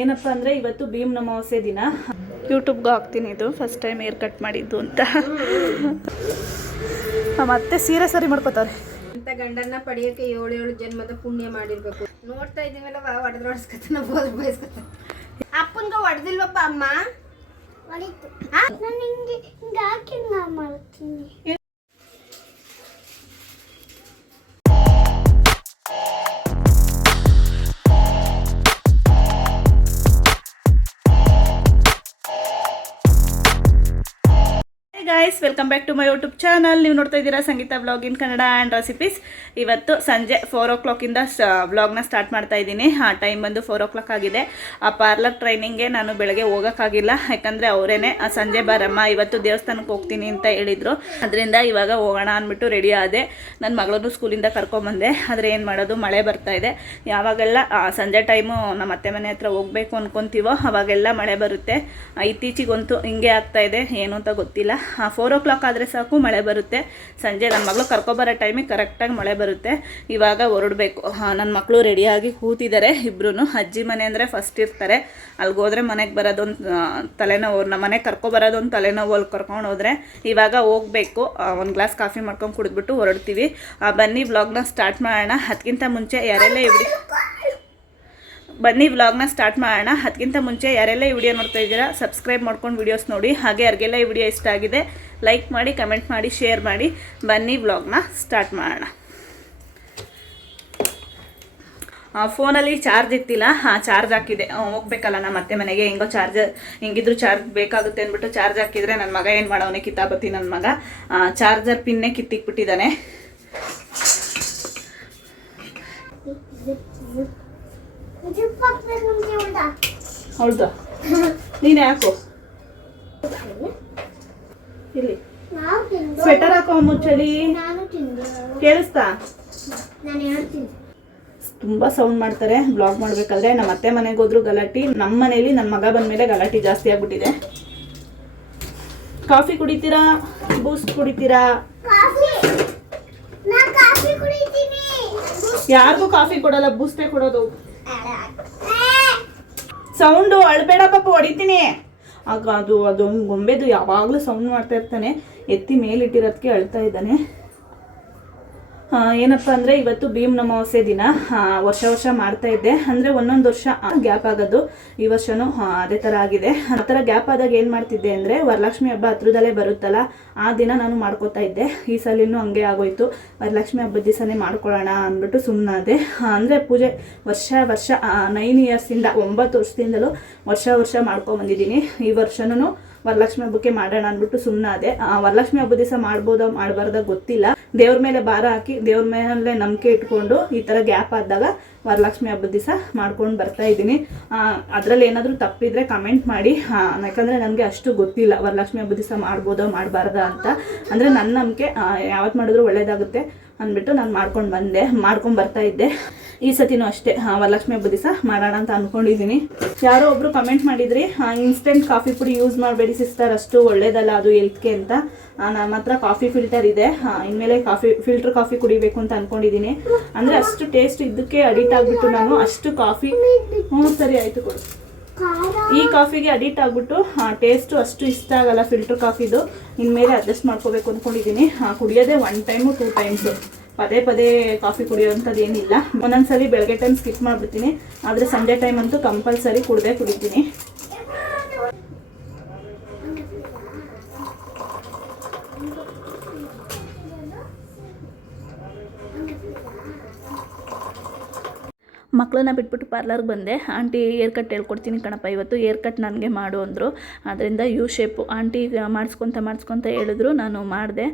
ಏನಪ್ಪ ಅಂದರೆ ಇವತ್ತು ಭೀಮ್ ಅಮಾವಾಸ್ಯೆ ದಿನ. ಯೂಟ್ಯೂಬ್ಗೆ ಹಾಕ್ತೀನಿ, ಇದು ಫಸ್ಟ್ ಟೈಮ್ ಹೇರ್ ಕಟ್ ಮಾಡಿದ್ದು ಅಂತ. ಮತ್ತೆ ಸೀರೆ ಸರಿ ಮಾಡ್ಕೋತಾರೆ ಅಂತ ಗಂಡನ್ನ ಪಡೆಯೋಕೆ 7 ಜನ್ಮದ ಪುಣ್ಯ ಮಾಡಿರ್ಬೇಕು. ನೋಡ್ತಾ ಇದೀವಲ್ಲ, ಹೊಡೆದ್ರೆ ಹೊಡ್ಸ್ಕೊತಾನ, ಬಯಸ್ಕೊತ. ಅಪ್ಪನ್ಗ ಹೊಡೆದಿಲ್ವಪ್ಪ ಅಮ್ಮ? ಹೊಡಿತು. ನಾನು ಹಿಂಗೆ ಹಾಕಿ ಮಾಡ್ತೀನಿ. Guys, welcome back to my YouTube channel. ನೀವು ನೋಡ್ತಾ ಇದ್ದೀರಾ Sangeetha vlog in Kannada and recipes. ಇವತ್ತು ಸಂಜೆ 4 o'clock ವ್ಲಾಗ್ನ ಸ್ಟಾರ್ಟ್ ಮಾಡ್ತಾ ಇದ್ದೀನಿ. ಟೈಮ್ ಬಂದು 4 o'clock ಆಗಿದೆ. ಆ ಪಾರ್ಲರ್ ಟ್ರೈನಿಂಗ್ಗೆ ನಾನು ಬೆಳಗ್ಗೆ ಹೋಗೋಕ್ಕಾಗಿಲ್ಲ, ಯಾಕಂದರೆ ಅವರೇನೆ ಸಂಜೆ ಬರಮ್ಮ ಇವತ್ತು ದೇವಸ್ಥಾನಕ್ಕೆ ಹೋಗ್ತೀನಿ ಅಂತ ಹೇಳಿದರು. ಅದರಿಂದ ಇವಾಗ ಹೋಗೋಣ ಅಂದ್ಬಿಟ್ಟು ರೆಡಿ ಆದೆ. ನನ್ನ ಮಗಳನ್ನು ಸ್ಕೂಲಿಂದ ಕರ್ಕೊಂಬಂದೆ. ಆದರೆ ಏನು ಮಾಡೋದು, ಮಳೆ ಬರ್ತಾ ಇದೆ. ಯಾವಾಗೆಲ್ಲ ಸಂಜೆ ಟೈಮು ನಮ್ಮ ಅತ್ತೆ ಮನೆ ಹತ್ರ ಹೋಗಬೇಕು ಅಂದ್ಕೊತೀವೋ ಅವಾಗೆಲ್ಲ ಮಳೆ ಬರುತ್ತೆ. ಇತ್ತೀಚಿಗಂತೂ ಹಿಂಗೆ ಆಗ್ತಾಯಿದೆ, ಏನು ಅಂತ ಗೊತ್ತಿಲ್ಲ. 4 o'clock ಆದರೆ ಸಾಕು ಮಳೆ ಬರುತ್ತೆ. ಸಂಜೆ ನನ್ನ ಮಗಳು ಕರ್ಕೊಬರೋ ಟೈಮಿಗೆ ಕರೆಕ್ಟಾಗಿ ಮಳೆ ಬರುತ್ತೆ. ಇವಾಗ ಹೊರಡಬೇಕು. ನನ್ನ ಮಕ್ಕಳು ರೆಡಿಯಾಗಿ ಕೂತಿದ್ದಾರೆ ಇಬ್ಬರೂ. ಅಜ್ಜಿ ಮನೆ ಅಂದರೆ ಫಸ್ಟ್ ಇರ್ತಾರೆ, ಅಲ್ಲಿಗೆ ಹೋದರೆ ಮನೆಗೆ ಬರೋದೊಂದು ತಲೆನೋವು, ನಮ್ಮ ಮನೆಗೆ ಕರ್ಕೊಬರೋದೊಂದು ತಲೆನೋವು. ಅಲ್ಲಿ ಕರ್ಕೊಂಡು ಹೋದರೆ ಇವಾಗ ಹೋಗಬೇಕು. ಒಂದು ಗ್ಲಾಸ್ ಕಾಫಿ ಮಾಡ್ಕೊಂಡು ಕುಡಿದ್ಬಿಟ್ಟು ಹೊರಡ್ತೀವಿ. ಬನ್ನಿ ವ್ಲಾಗ್ನ ಸ್ಟಾರ್ಟ್ ಮಾಡೋಣ. ಅದಕ್ಕಿಂತ ಮುಂಚೆ ಯಾರೆಲ್ಲ ಅದಕ್ಕಿಂತ ಮುಂಚೆ ಯಾರೆಲ್ಲ ಈ ವಿಡಿಯೋ ನೋಡ್ತಾ ಇದ್ದೀರಾ ಸಬ್ಸ್ಕ್ರೈಬ್ ಮಾಡ್ಕೊಂಡು ವಿಡಿಯೋಸ್ ನೋಡಿ. ಹಾಗೆ ಯಾರಿಗೆಲ್ಲ ಈ ವಿಡಿಯೋ ಇಷ್ಟ ಆಗಿದೆ ಲೈಕ್ ಮಾಡಿ, ಕಮೆಂಟ್ ಮಾಡಿ, ಶೇರ್ ಮಾಡಿ. ಬನ್ನಿ ವ್ಲಾಗ್ನ ಸ್ಟಾರ್ಟ್ ಮಾಡೋಣ. ಫೋನಲ್ಲಿ ಚಾರ್ಜ್ ಇತ್ತಿಲ್ಲ, ಚಾರ್ಜ್ ಹಾಕಿದೆ. ಹೋಗ್ಬೇಕಲ್ಲ ನಮ್ಮ ಅತ್ತೆ ಮನೆಗೆ, ಹೆಂಗಿದ್ರು ಚಾರ್ಜ್ ಬೇಕಾಗುತ್ತೆ ಅಂದ್ಬಿಟ್ಟು ಚಾರ್ಜ್ ಹಾಕಿದರೆ ನನ್ನ ಮಗ ಏನು ಮಾಡೋವನೇ, ಕಿತಾಬತ್ತಿ ನನ್ನ ಮಗ ಚಾರ್ಜರ್ ಪಿನ್ನೇ ಕಿತ್ತಿಕ್ಬಿಟ್ಟಿದ್ದಾನೆ. ಹೌದಾ, ನೀನು ಯಾಕೋ ಇಲ್ಲಿ ಸ್ವೆಟರ್ ಹಾಕೋ ಮುಚ್ಚಳಿ. ಕೇಳಿಸ್ತಾ? ತುಂಬ ಸೌಂಡ್ ಮಾಡ್ತಾರೆ ಬ್ಲಾಗ್ ಮಾಡಬೇಕಾದ್ರೆ. ನಮ್ಮ ಅತ್ತೆ ಮನೆಗೆ ಹೋದ್ರು ಗಲಾಟಿ, ನಮ್ಮ ಮನೇಲಿ ನನ್ನ ಮಗ ಬಂದಮೇಲೆ ಗಲಾಟಿ ಜಾಸ್ತಿ ಆಗ್ಬಿಟ್ಟಿದೆ. ಕಾಫಿ ಕುಡಿತೀರಾ, ಬೂಸ್ಟ್ ಕುಡಿತೀರಾ? ಯಾರಿಗೂ ಕಾಫಿ ಕೊಡಲ್ಲ, ಬೂಸ್ಟೇ ಕೊಡೋದು. ಸೌಂಡು ಅಳ್ಬೇಡ ಪಾಪ, ಹೊಡಿತೀನಿ. ಆಗ ಅದು ಗೊಂಬೆದು ಯಾವಾಗಲೂ ಸೌಂಡ್ ಮಾಡ್ತಾ ಇರ್ತಾನೆ. ಎತ್ತಿ ಮೇಲಿಟ್ಟಿರೋದಕ್ಕೆ ಅಳ್ತಾ ಇದ್ದಾನೆ. ಏನಪ್ಪ ಅಂದರೆ ಇವತ್ತು ಭೀಮ್ ಅಮಾವಾಸ್ಯೆ ದಿನ. ವರ್ಷ ಮಾಡ್ತಾ ಇದ್ದೆ, ಅಂದರೆ ಒಂದೊಂದು ವರ್ಷ ಗ್ಯಾಪ್ ಆಗೋದು. ಈ ವರ್ಷವೂ ಅದೇ ಥರ ಆಗಿದೆ. ಆ ಥರ ಗ್ಯಾಪ್ ಆದಾಗ ಏನು ಮಾಡ್ತಿದ್ದೆ ಅಂದರೆ, ವರಲಕ್ಷ್ಮಿ ಹಬ್ಬ ಹತ್ರದಲ್ಲೇ ಬರುತ್ತಲ್ಲ, ಆ ದಿನ ನಾನು ಮಾಡ್ಕೋತಾ ಇದ್ದೆ. ಈ ಸಲಿನೂ ಹಂಗೆ ಆಗೋಯ್ತು. ವರಲಕ್ಷ್ಮಿ ಹಬ್ಬದ ದಿವಸನೇ ಮಾಡ್ಕೊಳ್ಳೋಣ ಅಂದ್ಬಿಟ್ಟು ಸುಮ್ಮನಾದೆ. ಅಂದರೆ ಪೂಜೆ ವರ್ಷ 9 yearsಯಿಂದ 9 ವರ್ಷದಿಂದಲೂ ವರ್ಷ ಮಾಡ್ಕೊಂಬಂದಿದ್ದೀನಿ. ಈ ವರ್ಷನೂ ವರಲಕ್ಷ್ಮಿ ಹಬ್ಬಕ್ಕೆ ಮಾಡೋಣ ಅಂದ್ಬಿಟ್ಟು ಸುಮ್ಮನಾದೆ. ವರಲಕ್ಷ್ಮಿ ಹಬ್ಬದ ದಿವಸ ಮಾಡ್ಬೋದೋ ಮಾಡಬಾರ್ದ ಗೊತ್ತಿಲ್ಲ. ದೇವ್ರ ಮೇಲೆ ಭಾರ ಹಾಕಿ ದೇವ್ರ ಮೇಲೆ ನಂಬಿಕೆ ಇಟ್ಕೊಂಡು ಈ ಥರ ಗ್ಯಾಪ್ ಆದಾಗ ವರಲಕ್ಷ್ಮಿ ಹಬ್ಬದ ದಿವಸ ಮಾಡ್ಕೊಂಡು ಬರ್ತಾ ಇದ್ದೀನಿ. ಅದರಲ್ಲಿ ಏನಾದರೂ ತಪ್ಪಿದ್ರೆ ಕಮೆಂಟ್ ಮಾಡಿ. ಯಾಕಂದರೆ ನನಗೆ ಅಷ್ಟು ಗೊತ್ತಿಲ್ಲ ವರಲಕ್ಷ್ಮಿ ಹಬ್ಬದ ದಿವಸ ಮಾಡ್ಬೋದೋ ಮಾಡಬಾರ್ದ ಅಂತ. ಅಂದರೆ ನನ್ನ ನಂಬಿಕೆ ಯಾವತ್ತು ಮಾಡಿದ್ರು ಒಳ್ಳೇದಾಗುತ್ತೆ ಅಂದ್ಬಿಟ್ಟು ನಾನು ಮಾಡ್ಕೊಂಡು ಬರ್ತಾ ಇದ್ದೆ. ಈ ಸತಿನೂ ಅಷ್ಟೇ ವರಲಕ್ಷ್ಮಿ ಹಬ್ಬದ ದಿವಸ ಮಾಡೋಣ ಅಂತ ಅಂದ್ಕೊಂಡಿದ್ದೀನಿ. ಯಾರೋ ಒಬ್ಬರು ಕಮೆಂಟ್ ಮಾಡಿದ್ರಿ, ಇನ್ಸ್ಟೆಂಟ್ ಕಾಫಿ ಪುಡಿ ಯೂಸ್ ಮಾಡಬೇಡಿ ಸಿಸ್ಟರ್, ಅಷ್ಟು ಒಳ್ಳೇದಲ್ಲ ಅದು ಹೆಲ್ತ್ಗೆ ಅಂತ. ನಮ್ಮ ಹತ್ರ ಕಾಫಿ ಫಿಲ್ಟರ್ ಇದೆ. ಇನ್ಮೇಲೆ ಫಿಲ್ಟರ್ ಕಾಫಿ ಕುಡಿಬೇಕು ಅಂತ ಅಂದ್ಕೊಂಡಿದ್ದೀನಿ. ಅಂದರೆ ಅಷ್ಟು ಟೇಸ್ಟ್ ಇದಕ್ಕೆ ಅಡಿಕ್ಟ್ ಆಗಿಬಿಟ್ಟು ನಾನು ಅಷ್ಟು ಕಾಫಿ ಸರಿ ಆಯಿತು ಕೊಡು. ಈ ಕಾಫಿಗೆ ಅಡಿಕ್ಟ್ ಆಗಿಬಿಟ್ಟು ಟೇಸ್ಟು ಅಷ್ಟು ಇಷ್ಟ ಆಗಲ್ಲ ಫಿಲ್ಟರ್ ಕಾಫಿದು. ಇನ್ಮೇಲೆ ಅಡ್ಜಸ್ಟ್ ಮಾಡ್ಕೋಬೇಕು ಅಂದ್ಕೊಂಡಿದ್ದೀನಿ. ಕುಡಿಯೋದೇ 1 time 2 times, ಪದೇ ಕಾಫಿ ಕುಡಿಯೋವಂಥದ್ದು ಏನಿಲ್ಲ. ಒಂದೊಂದ್ಸಲಿ ಬೆಳಗ್ಗೆ ಟೈಮ್ ಸ್ಕಿಪ್ ಮಾಡಿಬಿಡ್ತೀನಿ, ಆದರೆ ಸಂಜೆ ಟೈಮ್ ಅಂತೂ ಕಂಪಲ್ಸರಿ ಕುಡಿತೀನಿ. ಮಕ್ಕಳನ್ನ ಬಿಟ್ಬಿಟ್ಟು ಪಾರ್ಲರ್ಗೆ ಬಂದೆ. ಆಂಟಿ ಏರ್ ಕಟ್ ಹೇಳ್ಕೊಡ್ತೀನಿ ಕಣಪ್ಪ ಇವತ್ತು, ಏರ್ ಕಟ್ ನನಗೆ ಮಾಡು ಅಂದರು. ಅದರಿಂದ ಯು ಶೇಪು ಆಂಟಿ ಮಾಡಿಸ್ಕೊತ ಹೇಳಿದ್ರು. ನಾನು ಮಾಡಿದೆ.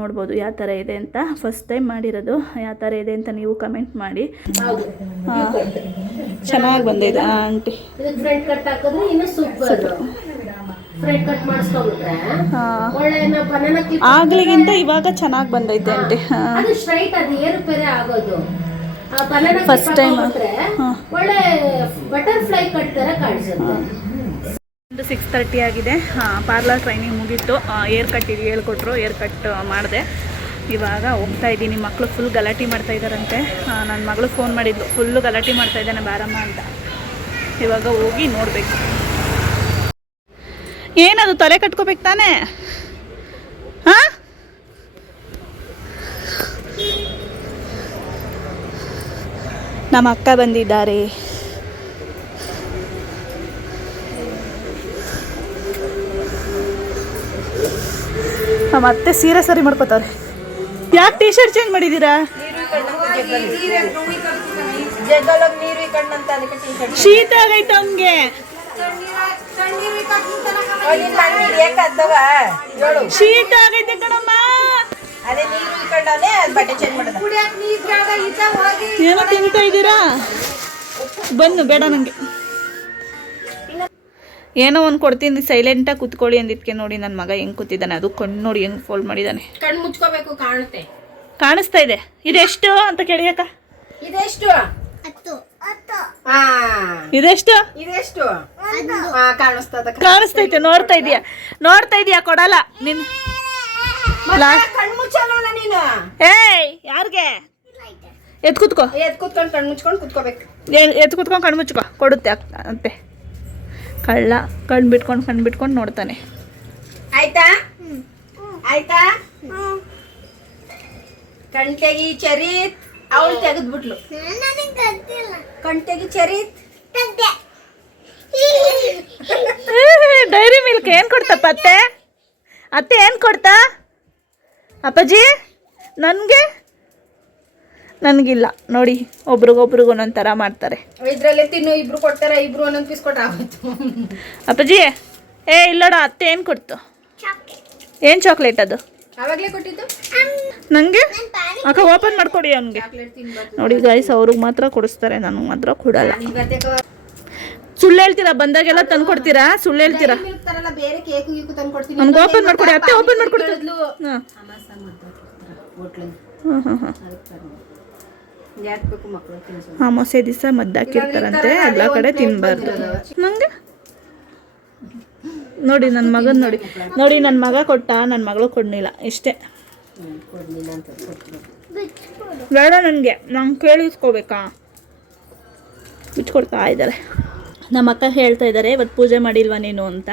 ನೋಡ್ಬೋದು ಯಾವ ಥರ ಇದೆ ಅಂತ. ಫಸ್ಟ್ ಟೈಮ್ ಮಾಡಿರೋದು. ಯಾವ ಥರ ಇದೆ ಅಂತ ನೀವು ಕಮೆಂಟ್ ಮಾಡಿ. ಚೆನ್ನಾಗಿ ಬಂದಿದೆ ಆಂಟಿ. ಫ್ರಂಟ್ ಕಟ್ ಹಾಕಿದ್ರೆ ಇನ್ನೂ ಸೂಪರ್. ಫ್ರಂಟ್ ಕಟ್ ಮಾಡಿಸ್ಕೊಂಡ್ರೆ ಆಗ್ಲಿಗಿಂತ ಇವಾಗ ಚೆನ್ನಾಗಿ ಬಂದೈತೆ ಆಂಟಿ. ಅದು ಸ್ಟ್ರೈಟ್, ಅದು ಏರುಪೇರೆ ಆಗೋದು. ಫಸ್ಟ್ ಟೈಮ್ ಒಳ್ಳೆ ಬಟರ್ಫ್ಲೈ ಕಟ್ ತರ ಕಾಣಿಸುತ್ತೆ. 6:30 ಆಗಿದೆ. ಪಾರ್ಲರ್ ಟ್ರೈನಿಂಗ್ ಮುಗೀತು. ಏರ್ ಕಟ್ಟಿಗೆ ಹೇಳ್ಕೊಟ್ರು, ಏರ್ ಕಟ್ ಮಾಡಿದೆ. ಇವಾಗ ಹೋಗ್ತಾ ಇದ್ದೀನಿ. ಮಕ್ಕಳು ಫುಲ್ ಗಲಾಟೆ ಮಾಡ್ತಾ ಇದ್ದಾರಂತೆ. ನನ್ನ ಮಗಳು ಫೋನ್ ಮಾಡಿದ್ಲು, ಫುಲ್ಲು ಗಲಾಟೆ ಮಾಡ್ತಾ ಇದ್ದಾನೆ ಬಾರಮ್ಮ ಅಂತ. ಇವಾಗ ಹೋಗಿ ನೋಡ್ಬೇಕು. ಏನದು ತಲೆ ಕಟ್ಕೋಬೇಕು ತಾನೇ? ಹಾ, ನಮ್ಮ ಅಕ್ಕ ಬಂದಿದ್ದಾರೆ. ನಮ್ಮ ಅತ್ತೆ ಸೀರೆ ಸರಿ ಮಾಡ್ಕೋತಾರೆ. ಯಾಕೆ ಟೀ ಶರ್ಟ್ ಚೇಂಜ್ ಮಾಡಿದ್ದೀರಾ? ಶೀತ ಆಗೈತೆ ಅವನ್ಗೆ. ಶೀತ ಆಗೈತೆ ಕಣಮ್ಮ. ಏನೋ ತಿಂತಾ ಇದ್ದೀರಾ? ಬನ್ನು ಬೇಡ ನಂಗೆ. ಏನೋ ಒಂದು ಕೊಡ್ತೀನಿ, ಸೈಲೆಂಟಾಗಿ ಕುತ್ಕೊಳ್ಳಿ ಅಂದಿದ್ಕೆ ನೋಡಿ ನನ್ನ ಮಗ ಹೆಂಗ್ ಕೂತಿದ್ದಾನೆ. ಅದು ಕಣ್ಣು ನೋಡಿ ಹೆಂಗ್ ಫೋಲ್ಡ್ ಮಾಡಿದ್ದಾನೆ. ಕಣ್ಣು ಮುಚ್ಕೋಬೇಕು, ಕಾಣುತ್ತೆ. ಕಾಣಿಸ್ತಾ ಇದೆ. ಇದೆಷ್ಟು ಅಂತ ಕೇಳಿಯಕ್ಕ? ಇದೆಷ್ಟು? ಇದೆಷ್ಟು? ಇದೆಷ್ಟು? ಕಾಣಿಸ್ತೈತೆ. ನೋಡ್ತಾ ಇದೀಯಾ? ಕೊಡಲ್ಲ ನಿನ್. ಕಣ್ಣು ಮುಚ್ಚಲ್ಲ ನೀನು. ಏಯ್, ಯಾರಿಗೆ? ಎತ್ ಕುತ್ಕೋ. ಕುತ್ಕೊಂಡು ಕಣ್ಣು ಮುಚ್ಕೊಂಡು ಕುತ್ಕೋಬೇಕು. ಎತ್ ಕುತ್ಕೊಂಡು ಕಣ್ಣು ಮುಚ್ಕೋ. ಕೊಡುತ್ತೆ ಅಂತೆ. ಕಳ್ಳ ಕಣ್ಣು ಬಿಟ್ಕೊಂಡು ನೋಡ್ತಾನೆ. ಆಯ್ತಾ? ಕಣ್ ತೆಗಿ ಚರಿತ್. ಅವಳು ತೆಗೆದ್ಬಿಟ್ಲು. ಕಣ್ ತೆಗಿ ಚರಿತ್. ಡೈರಿ ಮಿಲ್ಕ್ ಏನ್ ಕೊಡ್ತಪ್ಪ ಅತ್ತೆ ಏನ್ ಕೊಡ್ತಾ? ಅಪ್ಪಾಜಿ ನನ್ಗಿಲ್ಲ ನೋಡಿ. ಒಬ್ರಿಗೊಬ್ರಿಗೂ ಒಂದೊಂದ್ ಥರ ಮಾಡ್ತಾರೆ. ಇದ್ರಲ್ಲೇ ತಿನ್ನು. ಇಬ್ರು ಕೊಡ್ತಾರೆ, ಇಬ್ರು ಒಂದೊಂದು ಪೀಸ್ ಕೊಟ್ರೆ ಆಗೋಯ್ತು. ಅಪ್ಪಾಜಿ ಇಲ್ಲೋಡ, ಅತ್ತೆ ಏನು ಕೊಡ್ತು? ಏನು ಚಾಕ್ಲೇಟ್ ಅದು? ಅವಾಗಲೇ ಕೊಟ್ಟಿದ್ದು ನನಗೆ. ಅಕ್ಕ ಓಪನ್ ಮಾಡ್ಕೊಡಿ ಅವನಿಗೆ. ನೋಡಿ ಗೈಸ್, ಅವ್ರಿಗೆ ಮಾತ್ರ ಕೊಡಿಸ್ತಾರೆ, ನನಗೆ ಮಾತ್ರ ಕೊಡಲ್ಲ. ಸುಳ್ಳು ಹೇಳ್ತೀರಾ? ಬಂದಾಗೆಲ್ಲ ತಂದು ಕೊಡ್ತೀರಾ? ಸುಳ್ಳು ಹೇಳ್ತೀರಾ? ನನಗೆ ಓಪನ್ ಮಾಡ್ಕೊಡಿ. ಅತ್ತೆ ಓಪನ್ ಮಾಡ್ಕೊಡ್ತೀವಿ. ಅಮಾವಾಸ್ಯೆ ದಿವಸ ಮದ್ದಾಕಿರ್ತಾರಂತೆ, ಎಲ್ಲ ಕಡೆ ತಿನ್ಬಾರ್ದು. ನಂಗೆ ನೋಡಿ ನನ್ನ ಮಗನ್ ನೋಡಿ ನನ್ನ ಮಗ ಕೊಟ್ಟ, ನನ್ನ ಮಗಳು ಕೊಡ್ಲಿಲ್ಲ. ಇಷ್ಟೇ. ಬೇಡ ನನಗೆ, ನಂಗೆ ಕೇಳಿಸ್ಕೋಬೇಕಾ? ಬಿಚ್ಕೊಡ್ತಾ ಇದ್ದಾರೆ. ನಮ್ಮ ಅಕ್ಕ ಹೇಳ್ತಾ ಇದ್ದಾರೆ, ಇವತ್ತು ಪೂಜೆ ಮಾಡಿಲ್ವಾ ನೀನು ಅಂತ.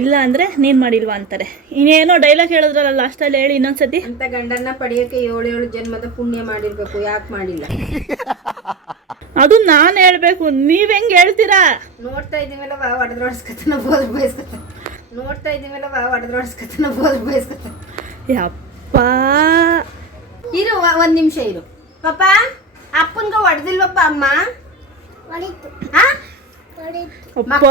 ಇಲ್ಲ ಅಂದರೆ ನೀನು ಮಾಡಿಲ್ವಾ ಅಂತಾರೆ. ಇನ್ನೇನೋ ಡೈಲಾಗ್ ಹೇಳಿದ್ರಲ್ಲ ಲಾಸ್ಟಲ್ಲಿ, ಹೇಳಿ ಇನ್ನೊಂದ್ಸತಿ. ಅಂತ ಗಂಡನ್ನ ಪಡೆಯೋಕ್ಕೆ 7 ಜನ್ಮದ ಪುಣ್ಯ ಮಾಡಿರ್ಬೇಕು. ಯಾಕೆ ಮಾಡಿಲ್ಲ? ಅದು ನಾನು ಹೇಳ್ಬೇಕು, ನೀವ್ ಹೆಂಗ್ ಹೇಳ್ತೀರಾ? ನೋಡ್ತಾ ಇದೀವಲ್ಲ ಹೊಡೆದ್ರೋಡ್ಸ್ಕತನ ಬೋಲ್ ಬಯಸ್ಕತ. ನೋಡ್ತಾ ಇದೀವಲ್ಲ ಹೊಡೆದ್ರೋಡ್ಸ್ಕತನ ಬೋಲ್ ಬಯಸ್ಕತ. ಯಪ್ಪ ಇರು, 1 ನಿಮಿಷ ಇರು. ಪಾಪ ಅಪ್ಪನ್ಗ ಹೊಡೆದಿಲ್ವಪ್ಪ ಅಮ್ಮ? ಅಪ್ಪ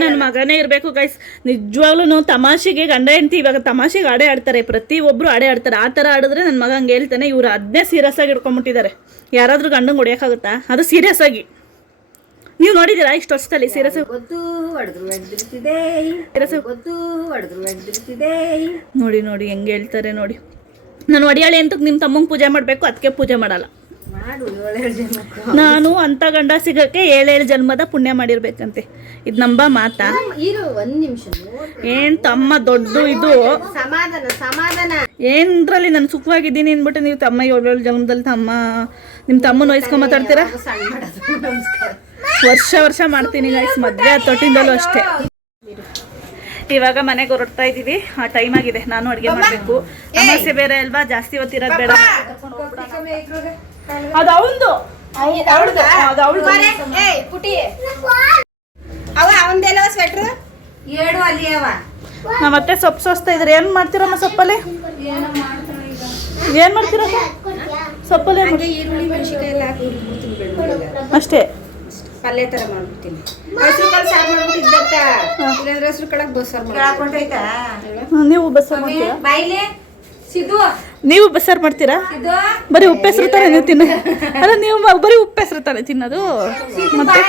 ನನ್ನ ಮಗನೇ ಇರಬೇಕು ಗೈಸ್. ನಿಜವಾಗ್ಲೂ ತಮಾಷೆಗೆ ಗಂಡ ಹೆಂಡತಿ ಇವಾಗ ತಮಾಷೆಗೆ ಆಡೇ ಆಡ್ತಾರೆ, ಪ್ರತಿಯೊಬ್ಬರು ಆಡೇ ಆಡ್ತಾರೆ. ಆ ಥರ ಆಡಿದ್ರೆ ನನ್ನ ಮಗ ಹಂಗೆ ಹೇಳ್ತಾನೆ. ಇವ್ರು ಅದನ್ನೇ ಸೀರಿಯಸ್ ಆಗಿ ಹಿಡ್ಕೊಂಡ್ಬಿಟ್ಟಿದ್ದಾರೆ. ಯಾರಾದ್ರೂ ಗಂಡಂಗೆ ಹೊಡಿಯೋಕ್ಕಾಗುತ್ತಾ? ಅದು ಸೀರಿಯಸ್ ಆಗಿ. ನೀವು ನೋಡಿದ್ದೀರಾ ಇಷ್ಟು ವರ್ಷದಲ್ಲಿ ಸೀರಿಯಸ್? ನೋಡಿ ಹೆಂಗೆ ಹೇಳ್ತಾರೆ ನೋಡಿ. ನಾನು ಹೊಡಿಯಾಳಿ ಅಂತ ನಿಮ್ಮ ತಮ್ಮಂಗೆ ಪೂಜೆ ಮಾಡಬೇಕು, ಅದಕ್ಕೆ ಪೂಜೆ ಮಾಡಲ್ಲ. ನಾನು ಅಂತ ಗಂಡ ಸಿಗಕ್ಕೆ 7 ಜನ್ಮದ ಪುಣ್ಯ ಮಾಡಿರ್ಬೇಕಂತೆ. ಇದು ನಂಬ ಮಾತಾ? ಏನ್ ತಮ್ಮ ದೊಡ್ಡ ಇದು ಸಮಾಧಾನ. ಏನ್ರಲ್ಲಿ ನಾನು ಸುಖವಾಗಿದ್ದೀನಿ ಅಂದ್ಬಿಟ್ಟು ನೀವು ತಮ್ಮ 7 ಜನ್ಮದಲ್ಲಿ ನಿಮ್ಮ ತಮ್ಮನ ವಯಸ್ಕೊಂಡ್ ಮಾತಾಡ್ತೀರಾ? ವರ್ಷ ಮಾಡ್ತೀನಿ ಗೈಸ್. ಮದ್ವೆ ತೊಟ್ಟಿಂದಲೂ ಅಷ್ಟೇ. ಇವಾಗ ಮನೆಗೆ ಹೊರಡ್ತಾ ಇದೀವಿ. ಆ ಟೈಮ್ ಆಗಿದೆ, ನಾನು ಅಡುಗೆ ಮಾಡಬೇಕು. ಸಮಸ್ಯೆ ಬೇರೆ ಅಲ್ವಾ, ಜಾಸ್ತಿ ಹೊತ್ತಿರೋದು ಬೇಡ. ಅದು ಅವನದು. ಅವಂದೆಲ್ಲ ಸ್ವೆಟ್ರು 7 ಅಲ್ಲಿ ಅವ. ನಮ್ಮತ್ತೆ ಸೊಪ್ಪು ಸೋಸ್ತಾ ಇದ್ರೆ. ಏನ್ ಮಾಡ್ತೀರಮ್ಮ ಸೊಪ್ಪಲ್ಲಿ? ಏನ್ ಮಾಡ್ತೀರ ಸೊಪ್ಪಲ್ಲಿ? ಈರುಳ್ಳಿ ಮೆಣಸಿನಕಾಯಿ ಎಲ್ಲ ಹಾಕಿ ಅಷ್ಟೇ. ಪಲ್ಯ ತರ ಮಾಡ್ಬಿಡ್ತೀನಿ. ಹೆಸರು ಕಾಳು ಸಾರು ಮಾಡ್ಬಿಟ್ಟು ಇದ್ದತ್ತ. ಇಲ್ಲಾಂದ್ರೆ ಹೆಸರು ಕಾಳಕ್ಕೆ ಬಸ್ಸಾರು ಮಾಡ್ಕೊಂಡೈತಾ? ನೀವು ಬಸ್ಸಾರು ಮಾಡ್ತೀರಾ? ಬಾಯಿಲೆ ಸಿದ್ದು, ನೀವು ಬಸ್ಸಾರು ಮಾಡ್ತೀರಾ? ಬರೀ ಉಪ್ಪು ಹೆಸರು ತಾನೆ ನೀವು ತಿನ್ನೋದು? ಅಲ್ಲ, ನೀವು ಬರೀ ಉಪ್ಪು ಹೆಸರು ತಾನೆ ತಿನ್ನೋದು? ಮತ್ತೆ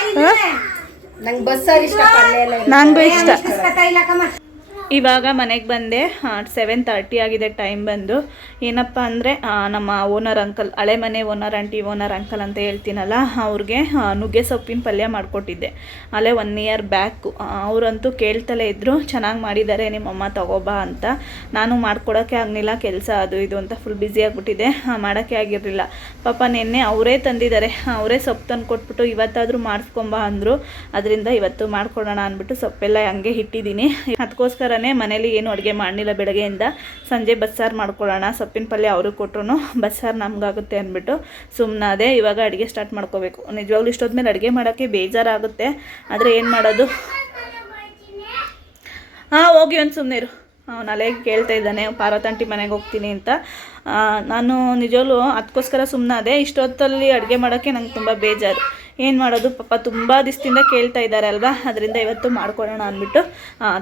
ನಂಗೆ ಬಸ್ಸಾರು ಇಷ್ಟ, ಪಲ್ಯ ಎಲ್ಲ ನಂಗೂ ಇಷ್ಟ. ಇವಾಗ ಮನೆಗೆ ಬಂದೆ 7:30 ಆಗಿದೆ ಟೈಮ್ ಬಂದು. ಏನಪ್ಪ ಅಂದರೆ ನಮ್ಮ ಓನರ್ ಅಂಕಲ್, ಹಳೆ ಮನೆ ಓನರ್ ಆಂಟಿ, ಓನರ್ ಅಂಕಲ್ ಅಂತ ಹೇಳ್ತೀನಲ್ಲ, ಅವ್ರಿಗೆ ನುಗ್ಗೆ ಸೊಪ್ಪಿನ ಪಲ್ಯ ಮಾಡಿಕೊಟ್ಟಿದ್ದೆ ಅಲ್ಲೇ 1 ಇಯರ್ ಬ್ಯಾಕು. ಅವರಂತೂ ಕೇಳ್ತಲೇ ಇದ್ದರು, ಚೆನ್ನಾಗಿ ಮಾಡಿದ್ದಾರೆ ನಿಮ್ಮಮ್ಮ ತಗೋಬಾ ಅಂತ. ನಾನು ಮಾಡ್ಕೊಡೋಕ್ಕೆ ಆಗಲಿಲ್ಲ, ಕೆಲಸ ಅದು ಇದು ಅಂತ ಫುಲ್ ಬ್ಯುಸಿ ಆಗಿಬಿಟ್ಟಿದೆ, ಮಾಡೋಕ್ಕೆ ಆಗಿರಲಿಲ್ಲ. ಪಾಪ ನಿನ್ನೆ ಅವರೇ ತಂದಿದ್ದಾರೆ, ಅವರೇ ಸೊಪ್ಪು ತಂದು ಕೊಟ್ಬಿಟ್ಟು ಇವತ್ತಾದರೂ ಮಾಡಿಸ್ಕೊಂಬಾ ಅಂದರು. ಅದರಿಂದ ಇವತ್ತು ಮಾಡ್ಕೊಡೋಣ ಅಂದ್ಬಿಟ್ಟು ಸೊಪ್ಪೆಲ್ಲ ಹಂಗೆ ಇಟ್ಟಿದ್ದೀನಿ. ಅದಕ್ಕೋಸ್ಕರ ಮನೇಲಿ ಏನು ಅಡುಗೆ ಮಾಡಲಿಲ್ಲ ಬೆಳಗ್ಗೆಯಿಂದ. ಸಂಜೆ ಬಸ್ಸಾರು ಮಾಡ್ಕೊಳ್ಳೋಣ, ಸೊಪ್ಪಿನ ಪಲ್ಯ ಅವ್ರಿಗೆ ಕೊಟ್ಟರು ಬಸ್ಸಾರು ನಮಗಾಗುತ್ತೆ ಅಂದ್ಬಿಟ್ಟು ಸುಮ್ಮನಾದೆ. ಇವಾಗ ಅಡುಗೆ ಸ್ಟಾರ್ಟ್ ಮಾಡ್ಕೋಬೇಕು. ನಿಜವಾಗ್ಲೂ ಇಷ್ಟೊದ್ಮೇಲೆ ಅಡುಗೆ ಮಾಡೋಕ್ಕೆ ಬೇಜಾರಾಗುತ್ತೆ, ಆದರೆ ಏನು ಮಾಡೋದು. ಹೋಗಿ ಒಂದು ಸುಮ್ಮನೆ ಇರು. ಅವ್ನು ಅಲೆಗೆ ಕೇಳ್ತಾ ಇದ್ದಾನೆ ಪಾರ್ವತಂಟಿ ಮನೆಗೆ ಹೋಗ್ತೀನಿ ಅಂತ. ನಾನು ನಿಜವಾಗ್ಲೂ ಅದಕ್ಕೋಸ್ಕರ ಸುಮ್ಮನಾದೆ. ಇಷ್ಟೊತ್ತಲ್ಲಿ ಅಡುಗೆ ಮಾಡೋಕ್ಕೆ ನಂಗೆ ತುಂಬ ಬೇಜಾರು. ಏನು ಮಾಡೋದು, ಪಾಪ ತುಂಬ ದಿವಸದಿಂದ ಕೇಳ್ತಾ ಇದ್ದಾರೆ ಅಲ್ವಾ, ಅದರಿಂದ ಇವತ್ತು ಮಾಡ್ಕೊಳ್ಳೋಣ ಅಂದ್ಬಿಟ್ಟು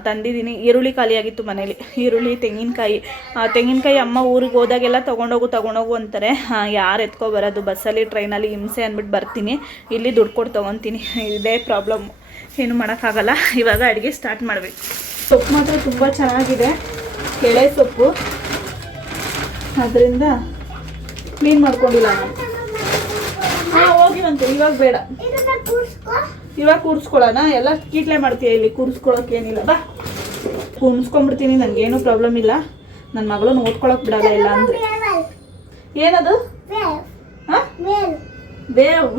ತಂದಿದ್ದೀನಿ. ಈರುಳ್ಳಿ ಖಾಲಿಯಾಗಿತ್ತು ಮನೇಲಿ, ಈರುಳ್ಳಿ, ತೆಂಗಿನಕಾಯಿ ಅಮ್ಮ ಊರಿಗೆ ಹೋದಾಗೆಲ್ಲ ತೊಗೊಂಡೋಗು ಅಂತಾರೆ. ಯಾರು ಎತ್ಕೊ ಬರೋದು, ಬಸ್ಸಲ್ಲಿ ಟ್ರೈನಲ್ಲಿ ಹಿಂಸೆ ಅಂದ್ಬಿಟ್ಟು ಬರ್ತೀನಿ, ಇಲ್ಲಿ ದುಡ್ಡು ಕೊಟ್ಟು ತೊಗೊತೀನಿ. ಇದೇ ಪ್ರಾಬ್ಲಮ್ಮು, ಏನು ಮಾಡೋಕ್ಕಾಗಲ್ಲ. ಇವಾಗ ಅಡುಗೆ ಸ್ಟಾರ್ಟ್ ಮಾಡಬೇಕು. ಸೊಪ್ಪು ಮಾತ್ರ ತುಂಬ ಚೆನ್ನಾಗಿದೆ, ಎಳೆ ಸೊಪ್ಪು, ಅದರಿಂದ ಕ್ಲೀನ್ ಮಾಡ್ಕೊಂಡಿಲ್ಲ ನಾನು. ಹೋಗಿವಂತೆ, ಇವಾಗ ಬೇಡ, ಇವಾಗ ಕೂರಿಸ್ಕೊಳ್ಳೋಣ. ಎಲ್ಲ ಕೀಟ್ಲೆ ಮಾಡ್ತೀಯ ಇಲ್ಲಿ, ಕೂರಿಸ್ಕೊಳ್ಳೋಕ್ಕೇನಿಲ್ಲ. ಬಾ ಕೂರಿಸ್ಕೊಂಡ್ಬಿಡ್ತೀನಿ, ನನಗೇನು ಪ್ರಾಬ್ಲಮ್ ಇಲ್ಲ. ನನ್ನ ಮಗಳನ್ನ ಓದ್ಕೊಳಕ್ಕೆ ಬಿಡಲ್ಲ. ಇಲ್ಲ ಅಂದರೆ ಏನದು, ಬೇವ್.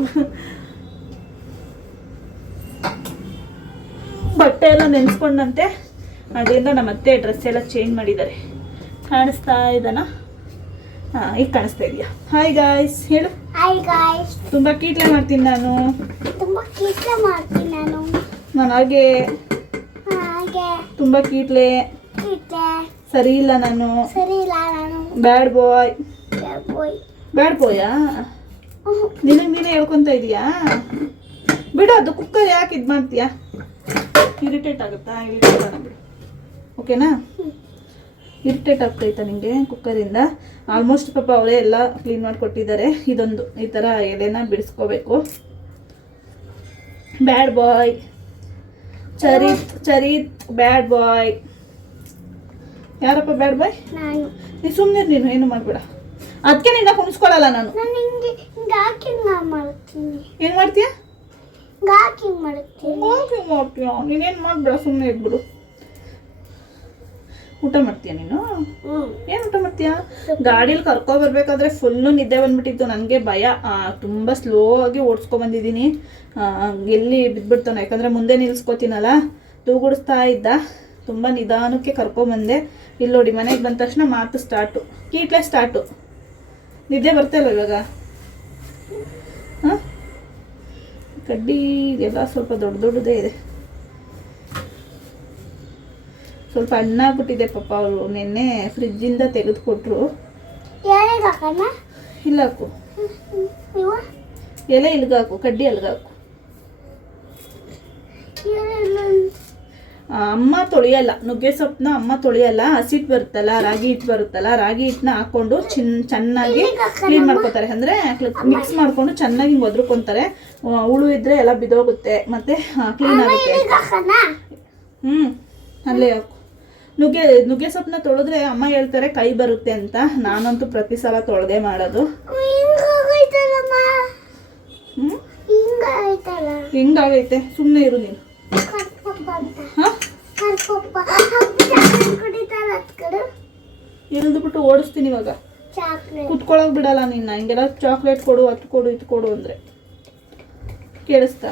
ಬಟ್ಟೆ ಎಲ್ಲ ನೆನೆಸ್ಕೊಂಡಂತೆ, ಅದರಿಂದ ನಮ್ಮ ಅತ್ತೆ ಡ್ರೆಸ್ ಎಲ್ಲ ಚೇಂಜ್ ಮಾಡಿದ್ದಾರೆ. ಕಾಣಿಸ್ತಾ ಇದ್ದಾನ? ಈಗ ಕಾಣಿಸ್ತಾ ಇದೆಯಾ? ಹಾಯ್ ಗಾಯ್ಸ್ ಹೇಳು. Hi guys. ತುಂಬ ಕೀಟ್ಲೆ ಮಾಡ್ತೀನಿ ನಾನು. ನಾನು ಹಾಗೆ ತುಂಬ ಕೀಟ್ಲೆ, ಸರಿ ಇಲ್ಲ ನಾನು. ಬ್ಯಾಡ್ ಬಾಯ್. ಬ್ಯಾಡ್ ಬಾಯಾ? ನೀನೇ ಹೇಳ್ಕೊತ ಇದೀಯಾ? ಬಿಡು, ಅದು ಕುಕ್ಕರ್ ಯಾಕೆ ಇದು ಮಾಡ್ತೀಯಾ? ಇರಿಟೇಟ್ ಆಗುತ್ತಾ? ಬಿಡು, ಓಕೆನಾ? ಇರಿಟೇಟ್ ಆಗ್ತೈತಾ ನಿಮಗೆ ಕುಕ್ಕರಿಂದ? ಆಲ್ಮೋಸ್ಟ್ ಪಾಪ ಅವರೇ ಎಲ್ಲ ಕ್ಲೀನ್ ಮಾಡಿಕೊಟ್ಟಿದ್ದಾರೆ. ಇದೊಂದು ಈ ಥರ ಎಲೆನ ಬಿಡಿಸ್ಕೋಬೇಕು. ಬ್ಯಾಡ್ ಬಾಯ್, ಚರಿತ್ ಬ್ಯಾಡ್ ಬಾಯ್. ಯಾರಪ್ಪ ಬ್ಯಾಡ್ ಬಾಯ್? ನೀ ಸುಮ್ಮನೆ, ನೀನು ಏನು ಮಾಡಬೇಡ. ಅದಕ್ಕೆ ನಿನ್ನ ಕುಣಿಸ್ಕೊಳ್ಳಲ್ಲ ನಾನು. ಏನು ಮಾಡ್ತೀಯ? ನೀನೇನು ಮಾಡಬೇಡ, ಸುಮ್ಮನೆ ಇದ್ಬಿಡು. ಊಟ ಮಾಡ್ತೀಯ ನೀನು? ಏನು ಊಟ ಮಾಡ್ತೀಯ? ಗಾಡೀಲಿ ಕರ್ಕೊಬರ್ಬೇಕಾದ್ರೆ ಫುಲ್ಲು ನಿದ್ದೆ ಬಂದ್ಬಿಟ್ಟಿತ್ತು. ನನಗೆ ಭಯ, ತುಂಬ ಸ್ಲೋ ಆಗಿ ಓಡಿಸ್ಕೊಬಂದಿದ್ದೀನಿ. ಎಲ್ಲಿ ಬಿದ್ದುಬಿಡ್ತಾನೆ, ಯಾಕಂದರೆ ಮುಂದೆ ನಿಲ್ಲಿಸ್ಕೋತೀನಲ್ಲ, ತೂಗುಡಿಸ್ತಾ ಇದ್ದ. ತುಂಬ ನಿಧಾನಕ್ಕೆ ಕರ್ಕೊಂಬಂದೆ. ಇಲ್ಲಿ ನೋಡಿ, ಮನೆಗೆ ಬಂದ ತಕ್ಷಣ ಮಾತು ಸ್ಟಾರ್ಟು, ಕೀಟ್ಲೆ ಸ್ಟಾರ್ಟು. ನಿದ್ದೆ ಬರ್ತಾಯಿಲ್ಲ ಇವಾಗ? ಹಾಂ, ಕಡ್ಡಿ ಇದೆಲ್ಲ ಸ್ವಲ್ಪ ದೊಡ್ಡದೇ ಇದೆ. ಸ್ವಲ್ಪ ಹಣ್ಣಾಗ್ಬಿಟ್ಟಿದೆ ಪಾಪ. ಅವರು ನಿನ್ನೆ ಫ್ರಿಜ್ಜಿಂದ ತೆಗೆದುಕೊಟ್ರು. ಇಲ್ಲ ಹಾಕು, ಎಲೆ ಇಲ್ಗಾಕು, ಕಡ್ಡಿ ಅಲ್ಗಾಕು. ಅಮ್ಮ ತೊಳೆಯಲ್ಲ ನುಗ್ಗೆ ಸೊಪ್ಪನ್ನ, ಅಮ್ಮ ತೊಳೆಯಲ್ಲ. ಹಸಿಟ್ಟು ಬರುತ್ತಲ್ಲ, ರಾಗಿ ಹಿಟ್ಟು ಬರುತ್ತಲ್ಲ, ರಾಗಿ ಹಿಟ್ಟನ್ನ ಹಾಕ್ಕೊಂಡು ಚೆನ್ನಾಗಿ ಕ್ಲೀನ್ ಮಾಡ್ಕೊತಾರೆ. ಅಂದರೆ ಮಿಕ್ಸ್ ಮಾಡಿಕೊಂಡು ಚೆನ್ನಾಗಿ ಹಿಂಗೆ ಒದ್ರುಕೊಂತಾರೆ. ಹುಳು ಇದ್ದರೆ ಎಲ್ಲ ಬಿದೋಗುತ್ತೆ ಮತ್ತು ಕ್ಲೀನ್ ಆಗುತ್ತೆ. ಅಲ್ಲೇ ಹಾಕು. ನುಗ್ಗೆ ಸೊಪ್ಪನ್ನ ತೊಳೆದ್ರೆ ಅಮ್ಮ ಹೇಳ್ತಾರೆ ಕೈ ಬರುತ್ತೆ ಅಂತ. ನಾನಂತೂ ಪ್ರತಿ ಸಲ ತೊಳೆದೇ ಮಾಡೋದು. ಹಿಂಗಾಗೈತೆ, ಸುಮ್ಮನೆ ಇರು ನೀನು. ಎಲ್ದುಬಿಟ್ಟು ಓಡಿಸ್ತೀನಿ ಇವಾಗ. ಕುತ್ಕೊಳಕ್ ಬಿಡಲ್ಲ ನಿನ್ನ. ಹಿಂಗೆಲ್ಲ ಚಾಕ್ಲೇಟ್ ಕೊಡು, ಅದು ಕೊಡು, ಇದು ಕೊಡು ಅಂದರೆ ಕೇಳಿಸ್ತಾ?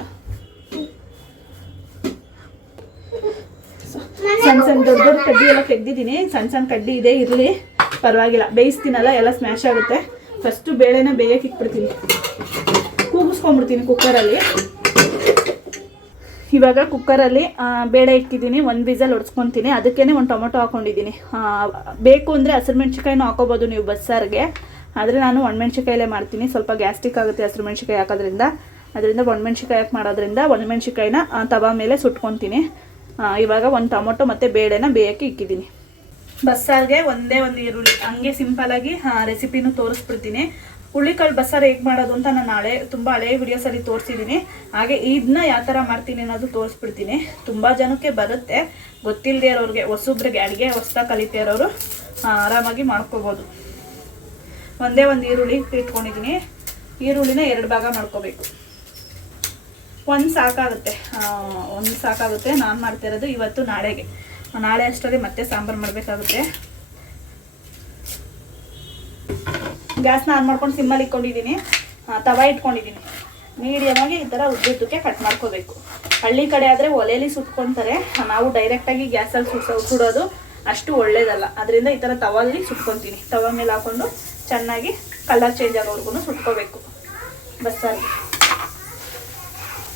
ಸಣ್ಣ ದೊಡ್ಡ ಕಡ್ಡಿ ಎಲ್ಲ ತೆಗ್ದಿದ್ದೀನಿ. ಸಣ್ಣ ಕಡ್ಡಿ ಇದೆ, ಇರಲಿ ಪರವಾಗಿಲ್ಲ. ಬೇಯಿಸ್ತೀನಲ್ಲ, ಎಲ್ಲ ಸ್ಮ್ಯಾಶ್ ಆಗುತ್ತೆ. ಫಸ್ಟು ಬೇಳೆನ ಬೇಯಕ್ಕೆ ಇಟ್ಬಿಡ್ತೀನಿ, ಕೂಗಿಸ್ಕೊಂಡ್ಬಿಡ್ತೀನಿ ಕುಕ್ಕರಲ್ಲಿ. ಇವಾಗ ಕುಕ್ಕರಲ್ಲಿ ಬೇಳೆ ಇಟ್ಟಿದ್ದೀನಿ. 1 ವಿಸಲ್ ಹೊಡ್ಸ್ಕೊತೀನಿ. ಅದಕ್ಕೇ 1 ಟೊಮೊಟೊ ಹಾಕೊಂಡಿದ್ದೀನಿ. ಬೇಕು ಅಂದರೆ ಹಸಿರು ಮೆಣ್ಸಿಕಾಯಿನೂ ಹಾಕೋಬೋದು ನೀವು ಬಸ್ಸಾರಿಗೆ, ಆದರೆ ನಾನು ಒಣಮೆಣ್ಸಿಕಾಯಲ್ಲೇ ಮಾಡ್ತೀನಿ. ಸ್ವಲ್ಪ ಗ್ಯಾಸ್ಟ್ರಿಕ್ ಆಗುತ್ತೆ ಹಸಿರು ಮೆಣ್ಸಿಕಾಯಿ ಹಾಕೋದ್ರಿಂದ. ಅದರಿಂದ ಒಣಮೆಣ್ಸಿಕಾಯಿ ಹಾಕಿ ಮಾಡೋದ್ರಿಂದ ಒಣಮೆಣ್ಸಿಕಾಯಿನ ತವಾ ಮೇಲೆ ಸುಟ್ಕೊತೀನಿ. ಇವಾಗ 1 ಟೊಮೊಟೊ ಮತ್ತು ಬೇಳೆನ ಬೇಯಕ್ಕೆ ಇಕ್ಕಿದ್ದೀನಿ. ಬಸ್ಸಾರಿಗೆ ಒಂದೇ 1 ಈರುಳ್ಳಿ, ಹಂಗೆ ಸಿಂಪಲಾಗಿ ರೆಸಿಪಿನೂ ತೋರಿಸ್ಬಿಡ್ತೀನಿ. ಹುಳ್ಳಿಕಾಳು ಬಸ್ಸಾರು ಹೇಗೆ ಮಾಡೋದು ಅಂತ ನಾನು ತುಂಬ ಹಳೆ ವಿಡಿಯೋಸಲ್ಲಿ ತೋರಿಸಿದ್ದೀನಿ. ಹಾಗೆ ಇದನ್ನ ಯಾವ ಥರ ಮಾಡ್ತೀನಿ ಅನ್ನೋದು ತೋರಿಸ್ಬಿಡ್ತೀನಿ. ತುಂಬ ಜನಕ್ಕೆ ಬರುತ್ತೆ, ಗೊತ್ತಿಲ್ಲದೆ ಇರೋರಿಗೆ, ಹೊಸೊಬ್ರಿಗೆ ಅಡುಗೆ ಹೊಸ್ದಾಗಿ ಕಲಿತಾ ಇರೋರು ಆರಾಮಾಗಿ ಮಾಡ್ಕೋಬೋದು. ಒಂದೇ ಒಂದು ಈರುಳ್ಳಿ ಇಟ್ಕೊಂಡಿದ್ದೀನಿ. ಈರುಳ್ಳಿನ 2 ಭಾಗ ಮಾಡ್ಕೋಬೇಕು. ಒಂದು ಸಾಕಾಗುತ್ತೆ. ನಾನು ಮಾಡ್ತಾ ಇರೋದು ಇವತ್ತು ನಾಳೆಗೆ. ನಾಳೆ ಅಷ್ಟರಲ್ಲಿ ಮತ್ತೆ ಸಾಂಬಾರು ಮಾಡಬೇಕಾಗುತ್ತೆ. ಗ್ಯಾಸ್ನ ಆನ್ ಮಾಡ್ಕೊಂಡು ಸಿಮ್ಮಲ್ಲಿ ಇಟ್ಕೊಂಡಿದ್ದೀನಿ. ತವ ಇಟ್ಕೊಂಡಿದ್ದೀನಿ. ಮೀಡಿಯಮಾಗಿ ಈ ಥರ ಉದ್ದುದ್ದಕ್ಕೆ ಕಟ್ ಮಾಡ್ಕೋಬೇಕು. ಹಳ್ಳಿ ಕಡೆ ಆದರೆ ಒಲೆಯಲ್ಲಿ ಸುಟ್ಕೊತಾರೆ. ನಾವು ಡೈರೆಕ್ಟಾಗಿ ಗ್ಯಾಸಲ್ಲಿ ಸುಡೋದು ಅಷ್ಟು ಒಳ್ಳೇದಲ್ಲ. ಅದರಿಂದ ಈ ಥರ ತವಲ್ಲಿ ಸುಟ್ಕೊತೀನಿ. ತವ ಮೇಲೆ ಹಾಕ್ಕೊಂಡು ಚೆನ್ನಾಗಿ ಕಲರ್ ಚೇಂಜ್ ಆಗೋವರೆಗೂ ಸುಟ್ಕೋಬೇಕು ಬಸ್ಸಾರಿಗೆ.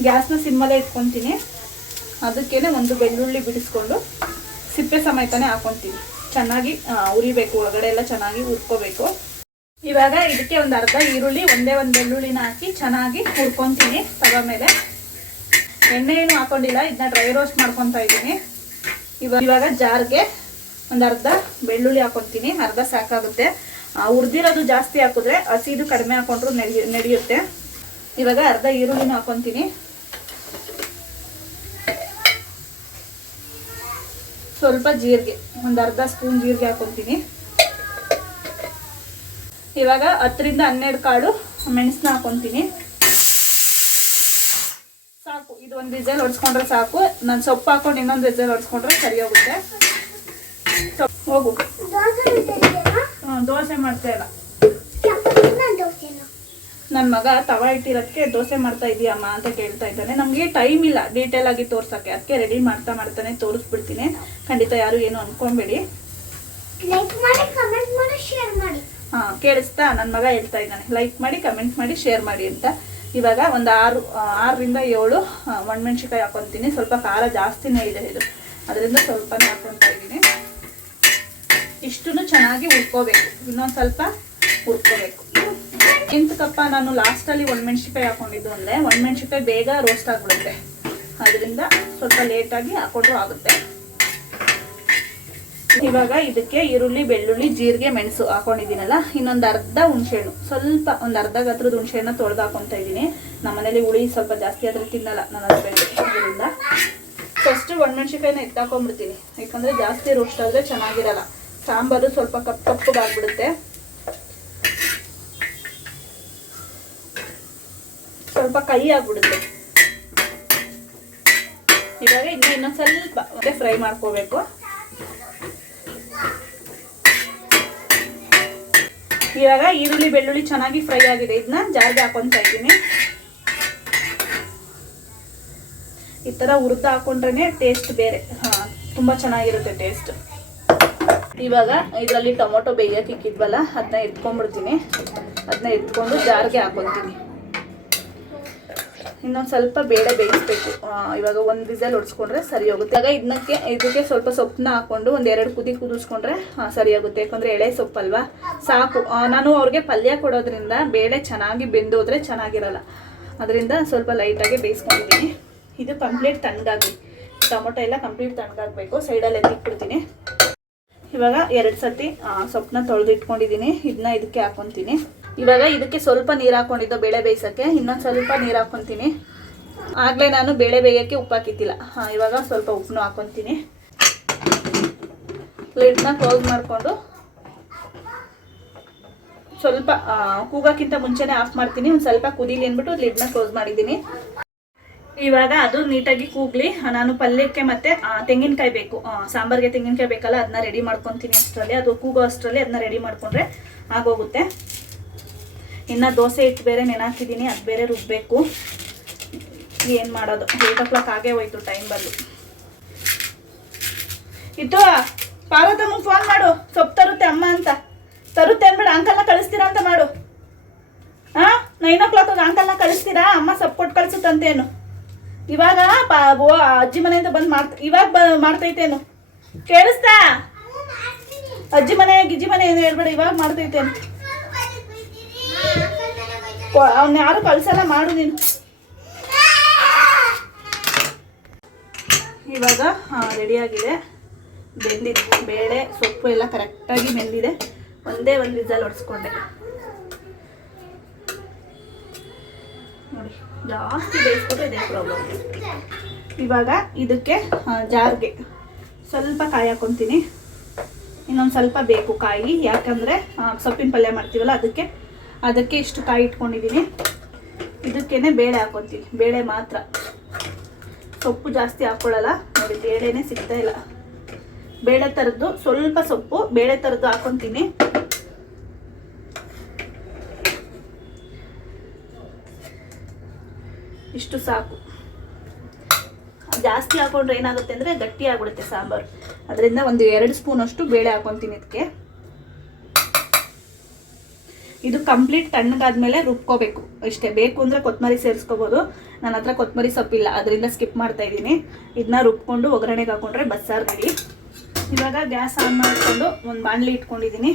ಗ್ಯಾಸ್ನ ಸಿಮ್ಮಲ್ಲೇ ಇಟ್ಕೊತೀನಿ. ಅದಕ್ಕೇನೆ ಒಂದು ಬೆಳ್ಳುಳ್ಳಿ ಬಿಡಿಸ್ಕೊಂಡು ಸಿಪ್ಪೆ ಸಮೇತನೇ ಹಾಕ್ಕೊತೀನಿ. ಚೆನ್ನಾಗಿ ಉರಿಬೇಕು, ಒಳಗಡೆ ಎಲ್ಲ ಚೆನ್ನಾಗಿ ಹುರ್ಕೋಬೇಕು. ಇವಾಗ ಇದಕ್ಕೆ ಒಂದು ಅರ್ಧ ಈರುಳ್ಳಿ, ಒಂದೇ ಒಂದು ಬೆಳ್ಳುಳ್ಳಿನ ಹಾಕಿ ಚೆನ್ನಾಗಿ ಹುರ್ಕೊತೀನಿ ತವ ಮೇಲೆ. ಎಣ್ಣೆ ಏನು ಹಾಕೊಂಡಿಲ್ಲ, ಇದನ್ನ ಡ್ರೈ ರೋಸ್ಟ್ ಮಾಡ್ಕೊತಾ ಇದ್ದೀನಿ. ಇವಾಗ ಜಾರ್ಗೆ ಒಂದು ಅರ್ಧ ಬೆಳ್ಳುಳ್ಳಿ ಹಾಕೊತೀನಿ. ಅರ್ಧ ಸಾಕಾಗುತ್ತೆ. ಹುರಿದಿರೋದು ಜಾಸ್ತಿ ಹಾಕಿದ್ರೆ ಹಸಿದು ಕಡಿಮೆ ಹಾಕೊಂಡ್ರು ನಡೆಯುತ್ತೆ. ಇವಾಗ ಅರ್ಧ ಈರುಳ್ಳಿನ ಹಾಕೊತೀನಿ. ಸ್ವಲ್ಪ ಜೀರಿಗೆ, ಒಂದು ಅರ್ಧ ಸ್ಪೂನ್ ಜೀರಿಗೆ ಹಾಕೊತೀನಿ. ಇವಾಗ 10 ರಿಂದ 12 ಕಾಳು ಮೆಣಸನ್ನ ಹಾಕೊತೀನಿ. ಸಾಕು, ಇದು ಒಂದು ವಿಸಲ್ ಹೊಡ್ಸ್ಕೊಂಡ್ರೆ ಸಾಕು. ನಾನು ಸೊಪ್ಪು ಹಾಕೊಂಡು ಇನ್ನೊಂದು ವಿಸಲ್ ಹೊಡ್ಸ್ಕೊಂಡ್ರೆ ಸರಿ ಹೋಗುತ್ತೆ. ಹೋಗು, ದೋಸೆ ಮಾಡ್ತಾ ಇಲ್ಲ. ನನ್ನ ಮಗ ತವ ಇಟ್ಟಿರೋದಕ್ಕೆ ದೋಸೆ ಮಾಡ್ತಾ ಇದೀಯಮ್ಮ ಅಂತ ಕೇಳ್ತಾ ಇದ್ದಾನೆ. ನಮಗೆ ಟೈಮ್ ಇಲ್ಲ ಡೀಟೇಲ್ ಆಗಿ ತೋರ್ಸಕ್ಕೆ, ಅದಕ್ಕೆ ರೆಡಿ ಮಾಡ್ತಾನೆ ತೋರಿಸ್ಬಿಡ್ತೀನಿ. ಖಂಡಿತ ಯಾರು ಏನು ಅನ್ಕೊಂಬೇಡಿ. ಕೇಳಿಸ್ತಾ? ನನ್ನ ಮಗ ಹೇಳ್ತಾ ಇದ್ದಾನೆ ಲೈಕ್ ಮಾಡಿ, ಕಮೆಂಟ್ ಮಾಡಿ, ಶೇರ್ ಮಾಡಿ ಅಂತ. ಇವಾಗ ಒಂದು 6 ರಿಂದ 7 ಒಣಮೆಣ್ಸಿಕಾಯಿ ಹಾಕೊತೀನಿ. ಸ್ವಲ್ಪ ಖಾರ ಜಾಸ್ತಿನೇ ಇದೆ ಇದು, ಅದರಿಂದ ಸ್ವಲ್ಪನೇ ಹಾಕೊತಾ ಇದ್ದೀನಿ. ಇಷ್ಟನ್ನು ಚೆನ್ನಾಗಿ ಹುರ್ಕೋಬೇಕು. ಇನ್ನೊಂದು ಸ್ವಲ್ಪ ಹುರ್ಕೋಬೇಕು. ಎಂತಕ್ಕಪ್ಪ ನಾನು ಲಾಸ್ಟಲ್ಲಿ ಒಣಮೆಣ್ಸಿಕಾಯಿ ಹಾಕೊಂಡಿದ್ದು ಅಂದರೆ ಒಣಮೆಣ್ಸಿಕಾಯಿ ಬೇಗ ರೋಸ್ಟ್ ಆಗಿಬಿಡುತ್ತೆ. ಅದರಿಂದ ಸ್ವಲ್ಪ ಲೇಟಾಗಿ ಹಾಕೊಂಡ್ರು ಆಗುತ್ತೆ. ಇವಾಗ ಇದಕ್ಕೆ ಈರುಳ್ಳಿ, ಬೆಳ್ಳುಳ್ಳಿ, ಜೀರಿಗೆ, ಮೆಣಸು ಹಾಕೊಂಡಿದ್ದೀನಲ್ಲ, ಇನ್ನೊಂದು ಅರ್ಧ ಹುಣಸೆಹಣ್ಣು, ಸ್ವಲ್ಪ ಒಂದು ಅರ್ಧ ಗಾತ್ರದ ಹುಣಸೆಹಣ್ಣು ತೊಳೆದು ಹಾಕೊತಾ ಇದ್ದೀನಿ. ನಮ್ಮ ಮನೇಲಿ ಹುಳಿ ಸ್ವಲ್ಪ ಜಾಸ್ತಿ ಆದ್ರೆ ತಿನ್ನಲ್ಲ ನನ್ನ ಹಸ್ಬೆಂಡ್. ಅದರಿಂದ ಫಸ್ಟ್ ಒಣಮೆಣ್ಸಿಕಾಯಿನ ಎತ್ತಾಕೊಂಡ್ಬಿಡ್ತೀನಿ, ಯಾಕಂದರೆ ಜಾಸ್ತಿ ರೋಸ್ಟ್ ಆದರೆ ಚೆನ್ನಾಗಿರಲ್ಲ. ಸಾಂಬಾರು ಸ್ವಲ್ಪ ಕಪ್ಪಗಾಗ್ಬಿಡುತ್ತೆ. ಸ್ವಲ್ಪ ಕೈ ಆಗ್ಬಿಡುತ್ತೆ. ಇವಾಗ ಇನ್ನೊಂದು ಸ್ವಲ್ಪ ಫ್ರೈ ಮಾಡ್ಕೋಬೇಕು. ಇವಾಗ ಈರುಳ್ಳಿ, ಬೆಳ್ಳುಳ್ಳಿ ಚೆನ್ನಾಗಿ ಫ್ರೈ ಆಗಿದೆ. ಇದನ್ನ ಜಾರ್ಗೆ ಹಾಕೊಂತ ಇದ್ದೀನಿ. ಈ ಥರ ಹುರಿದು ಹಾಕೊಂಡ್ರೆ ಟೇಸ್ಟ್ ಬೇರೆ, ತುಂಬ ಚೆನ್ನಾಗಿರುತ್ತೆ ಟೇಸ್ಟ್. ಇವಾಗ ಇದರಲ್ಲಿ ಟೊಮೊಟೊ ಬೇಯಕ್ಕೆ ಇಕ್ಕಿದ್ವಲ್ಲ, ಅದನ್ನ ಎತ್ಕೊಂಡ್ಬಿಡ್ತೀನಿ. ಅದನ್ನ ಎತ್ಕೊಂಡು ಜಾರ್ಗೆ ಹಾಕೊತೀನಿ. ಇನ್ನೊಂದು ಸ್ವಲ್ಪ ಬೇಳೆ ಬೇಯಿಸ್ಬೇಕು. ಇವಾಗ ಒಂದು ವಿಸಲ್ ಹೊಡ್ಸ್ಕೊಂಡ್ರೆ ಸರಿ ಹೋಗುತ್ತೆ. ಇವಾಗ ಇದಕ್ಕೆ ಸ್ವಲ್ಪ ಸೊಪ್ಪನ್ನ ಹಾಕ್ಕೊಂಡು ಒಂದು 2 ಕುದಿ ಕುದಿಸ್ಕೊಂಡ್ರೆ ಸರಿ ಆಗುತ್ತೆ. ಯಾಕಂದರೆ ಎಳೆ ಸೊಪ್ಪಲ್ವಾ, ಸಾಕು. ನಾನು ಅವ್ರಿಗೆ ಪಲ್ಯ ಕೊಡೋದ್ರಿಂದ ಬೇಳೆ ಚೆನ್ನಾಗಿ ಬೆಂದೋದ್ರೆ ಚೆನ್ನಾಗಿರಲ್ಲ. ಅದರಿಂದ ಸ್ವಲ್ಪ ಲೈಟಾಗಿ ಬೇಯಿಸ್ಕೊಂಡಿದ್ದೀನಿ. ಇದು ಕಂಪ್ಲೀಟ್ ತಣ್ಣಗಾಗಲಿ. ಟೊಮೊಟೊ ಎಲ್ಲ ಕಂಪ್ಲೀಟ್ ತಣ್ಣಗಾಗಬೇಕು. ಸೈಡಲ್ಲಿ ಎತ್ತಿಟ್ಬಿಡ್ತೀನಿ. ಇವಾಗ 2 ಸತಿ ಸೊಪ್ಪನ್ನ ತೊಳೆದು ಇಟ್ಕೊಂಡಿದ್ದೀನಿ. ಇದನ್ನ ಇದಕ್ಕೆ ಹಾಕೊತೀನಿ. ಇವಾಗ ಇದಕ್ಕೆ ಸ್ವಲ್ಪ ನೀರು ಹಾಕ್ಕೊಂಡಿದ್ದು ಬೇಳೆ ಬೇಯಿಸೋಕ್ಕೆ. ಇನ್ನೊಂದು ಸ್ವಲ್ಪ ನೀರು ಹಾಕ್ಕೊತೀನಿ. ಆಗಲೇ ನಾನು ಬೇಳೆ ಬೇಯೋಕ್ಕೆ ಉಪ್ಪು ಹಾಕಿದ್ದಿಲ್ಲ. ಇವಾಗ ಸ್ವಲ್ಪ ಉಪ್ಪನ್ನು ಹಾಕ್ಕೊತೀನಿ. ಲಿಡ್ನ ಕ್ಲೋಸ್ ಮಾಡಿಕೊಂಡು ಸ್ವಲ್ಪ ಕೂಗೋಕ್ಕಿಂತ ಮುಂಚೆನೇ ಆಫ್ ಮಾಡ್ತೀನಿ. ಒಂದು ಸ್ವಲ್ಪ ಕುದೀಲಿ ಅಂದ್ಬಿಟ್ಟು ಲಿಡ್ನ ಕ್ಲೋಸ್ ಮಾಡಿದ್ದೀನಿ. ಇವಾಗ ಅದು ನೀಟಾಗಿ ಕೂಗ್ಲಿ. ನಾನು ಪಲ್ಯಕ್ಕೆ ಮತ್ತು ತೆಂಗಿನಕಾಯಿ ಬೇಕು, ಸಾಂಬಾರಿಗೆ ತೆಂಗಿನಕಾಯಿ ಬೇಕಲ್ಲ, ಅದನ್ನ ರೆಡಿ ಮಾಡ್ಕೊತೀನಿ. ಅಷ್ಟರಲ್ಲಿ ಅದು ಕೂಗೋ ಅಷ್ಟರಲ್ಲಿ ಅದನ್ನ ರೆಡಿ ಮಾಡಿಕೊಂಡ್ರೆ ಆಗೋಗುತ್ತೆ. ಇನ್ನು ದೋಸೆ ಹಿಟ್ಟು ಬೇರೆ ನೆನಾಕಿದ್ದೀನಿ, ಅದು ಬೇರೆ ರುಬ್ಬಬೇಕು. ಏನು ಮಾಡೋದು, 8 o'clock ಆಗೇ ಹೋಯ್ತು ಟೈಮ್ ಬಂದು. ಇತ್ತು ಪಾರ್ವತಮ್ಮಗೆ ಫೋನ್ ಮಾಡು, ಸೊಪ್ಪು ತರುತ್ತೆ ಅಮ್ಮ ಅಂತ. ತರುತ್ತೆ ಅನ್ಬೇಡ, ಅಂಕಲ್ನ ಕಳಿಸ್ತೀರಾ ಅಂತ ಮಾಡು. 9 o'clock ಅಂಕಲ್ನ ಕಳಿಸ್ತೀರಾ, ಅಮ್ಮ ಸೊಪ್ಪು ಕೊಟ್ಟು ಕಳಿಸುತ್ತಂತೇನು. ಇವಾಗ ಅಜ್ಜಿ ಮನೆಯಿಂದ ಬಂದು ಇವಾಗ ಮಾಡ್ತೈತೇನು, ಕೇಳಿಸ್ತಾ? ಅಜ್ಜಿ ಮನೆ ಗಿಜ್ಜಿ ಮನೆ ಏನು ಹೇಳ್ಬೇಡ, ಇವಾಗ ಮಾಡ್ತೈತೇನು. ಅವ್ನ ಯಾರು ಕಳ್ಸಲ್ಲ, ಮಾಡು ನೀನು. ಇವಾಗ ರೆಡಿಯಾಗಿದೆ, ಬೆಂದಿದೆ. ಬೇಳೆ ಸೊಪ್ಪು ಎಲ್ಲ ಕರೆಕ್ಟಾಗಿ ಬೆಂದಿದೆ. ಒಂದೇ ಒಂದು ವಿಸಲ್ ಹೊಡ್ಸ್ಕೊಂಡೆ. ಜಾಸ್ತಿ ಬೇಯಿಸ್ಬಿಟ್ರೆ ಇದೇ ಪ್ರಾಬ್ಲಮ್. ಇವಾಗ ಇದಕ್ಕೆ ಜಾರ್ಗೆ ಸ್ವಲ್ಪ ಕಾಯಿ ಹಾಕೊತೀನಿ. ಇನ್ನೊಂದು ಸ್ವಲ್ಪ ಬೇಕು ಕಾಯಿ, ಯಾಕಂದರೆ ಸೊಪ್ಪಿನ ಪಲ್ಯ ಮಾಡ್ತೀವಲ್ಲ ಅದಕ್ಕೆ ಇಷ್ಟು ಕಾಯಿ ಇಟ್ಕೊಂಡಿದ್ದೀನಿ. ಇದಕ್ಕೇನೆ ಬೇಳೆ ಹಾಕೊತೀನಿ, ಬೇಳೆ ಮಾತ್ರ, ಸೊಪ್ಪು ಜಾಸ್ತಿ ಹಾಕ್ಕೊಳ್ಳಲ್ಲ. ನೋಡಿ ಬೇಳೆನೇ ಸಿಗ್ತಾ ಇಲ್ಲ. ಬೇಳೆ ಥರದ್ದು ಸ್ವಲ್ಪ ಸೊಪ್ಪು ಬೇಳೆ ಥರದ್ದು ಹಾಕೊತೀನಿ. ಇಷ್ಟು ಸಾಕು. ಜಾಸ್ತಿ ಹಾಕೊಂಡ್ರೆ ಏನಾಗುತ್ತೆ ಅಂದರೆ ಗಟ್ಟಿ ಆಗ್ಬಿಡುತ್ತೆ ಸಾಂಬಾರು. ಅದರಿಂದ ಒಂದು 2 ಸ್ಪೂನಷ್ಟು ಬೇಳೆ ಹಾಕೊತೀನಿ ಇದಕ್ಕೆ. ಇದು ಕಂಪ್ಲೀಟ್ ತಣ್ಣಗಾದ್ಮೇಲೆ ರುಬ್ಕೋಬೇಕು ಇಷ್ಟೇ. ಬೇಕು ಅಂದರೆ ಕೊತ್ತಂಬರಿ ಸೇರಿಸ್ಕೋಬೋದು. ನನ್ನ ಹತ್ರ ಕೊತ್ತಂಬರಿ ಸೊಪ್ಪಿಲ್ಲ, ಅದರಿಂದ ಸ್ಕಿಪ್ ಮಾಡ್ತಾ ಇದ್ದೀನಿ. ಇದನ್ನ ರುಬ್ಕೊಂಡು ಒಗ್ಗರಣೆಗೆ ಹಾಕೊಂಡ್ರೆ ಬಸ್ಸಾರು ರೆಡಿ. ಇವಾಗ ಗ್ಯಾಸ್ ಆನ್ ಮಾಡಿಕೊಂಡು ಒಂದು ಬಾಣಲಿ ಇಟ್ಕೊಂಡಿದ್ದೀನಿ.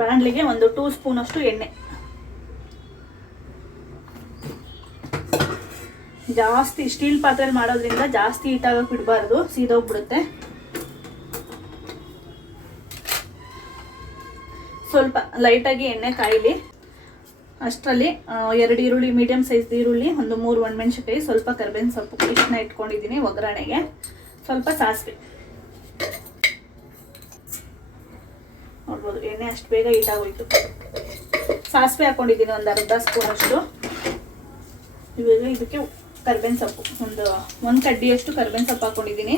ಬಾಣಲಿಗೆ ಒಂದು 2 ಸ್ಪೂನಷ್ಟು ಎಣ್ಣೆ. ಜಾಸ್ತಿ ಸ್ಟೀಲ್ ಪಾತ್ರೆಯಲ್ಲಿ ಮಾಡೋದ್ರಿಂದ ಜಾಸ್ತಿ ಹೀಟಾಗಕ್ಕೆ ಬಿಡಬಾರ್ದು, ಸೀದೋಗ್ಬಿಡುತ್ತೆ. ಸ್ವಲ್ಪ ಲೈಟಾಗಿ ಎಣ್ಣೆ ಕಾಯಿಲಿ. ಅಷ್ಟರಲ್ಲಿ 2 ಈರುಳ್ಳಿ, ಮೀಡಿಯಮ್ ಸೈಜ್ ಈರುಳ್ಳಿ, ಒಂದು 3 ಒಣಮೆಣಸಿನಕಾಯಿ, ಸ್ವಲ್ಪ ಕರಿಬೇವಿನ ಸೊಪ್ಪು ಇಷ್ಟನ್ನ ಇಟ್ಕೊಂಡಿದ್ದೀನಿ ಒಗ್ಗರಣೆಗೆ. ಸ್ವಲ್ಪ ಸಾಸಿವೆ ನೋಡ್ಬೋದು, ಎಣ್ಣೆ ಅಷ್ಟು ಬೇಗ ಹೀಟಾಗೋಯ್ತು. ಸಾಸಿವೆ ಹಾಕೊಂಡಿದ್ದೀನಿ ಒಂದು ಅರ್ಧ ಸ್ಪೂನಷ್ಟು. ಇವಾಗ ಇದಕ್ಕೆ ಕರಿಬೇವಿನ ಸೊಪ್ಪು ಒಂದು ಕಡ್ಡಿಯಷ್ಟು ಕರಿಬೇವಿನ ಸೊಪ್ಪು ಹಾಕೊಂಡಿದ್ದೀನಿ.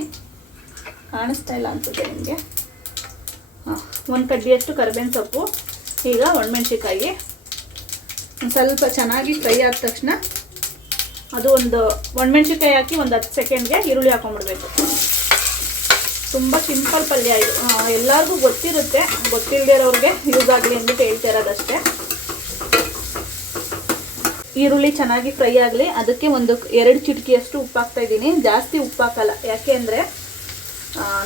ಕಾಣಿಸ್ತಾ ಇಲ್ಲ ಅನ್ಸುತ್ತೆ ನಿಮಗೆ. ಒಂದು ಕಡ್ಡಿಯಷ್ಟು ಕರಿಬೇವಿನ ಸೊಪ್ಪು. ಈಗ ಒಣಮೆಣಸಿಕಾಯಿ ಸ್ವಲ್ಪ ಚೆನ್ನಾಗಿ ಫ್ರೈ ಆದ ತಕ್ಷಣ ಅದು ಒಂದು ಒಣಮೆಣಸಿಕಾಯಿ ಹಾಕಿ ಒಂದು 10 ಸೆಕೆಂಡ್ಗೆ ಈರುಳ್ಳಿ ಹಾಕೊಂಡ್ಬಿಡ್ಬೇಕು. ತುಂಬ ಸಿಂಪಲ್ ಪಲ್ಯ ಇದು, ಎಲ್ಲರಿಗೂ ಗೊತ್ತಿರುತ್ತೆ. ಗೊತ್ತಿಲ್ಲದೆ ಇರೋರಿಗೆ ಯೂಸ್ ಆಗಲಿ ಅಂದ್ಬಿಟ್ಟು ಹೇಳ್ತಾ ಇರೋದಷ್ಟೇ. ಈರುಳ್ಳಿ ಚೆನ್ನಾಗಿ ಫ್ರೈ ಆಗಲಿ. ಅದಕ್ಕೆ ಒಂದು 2 ಚಿಟಿಕೆಯಷ್ಟು ಉಪ್ಪು ಹಾಕ್ತಾ ಇದ್ದೀನಿ. ಜಾಸ್ತಿ ಉಪ್ಪು ಹಾಕಲ್ಲ, ಯಾಕೆ ಅಂದರೆ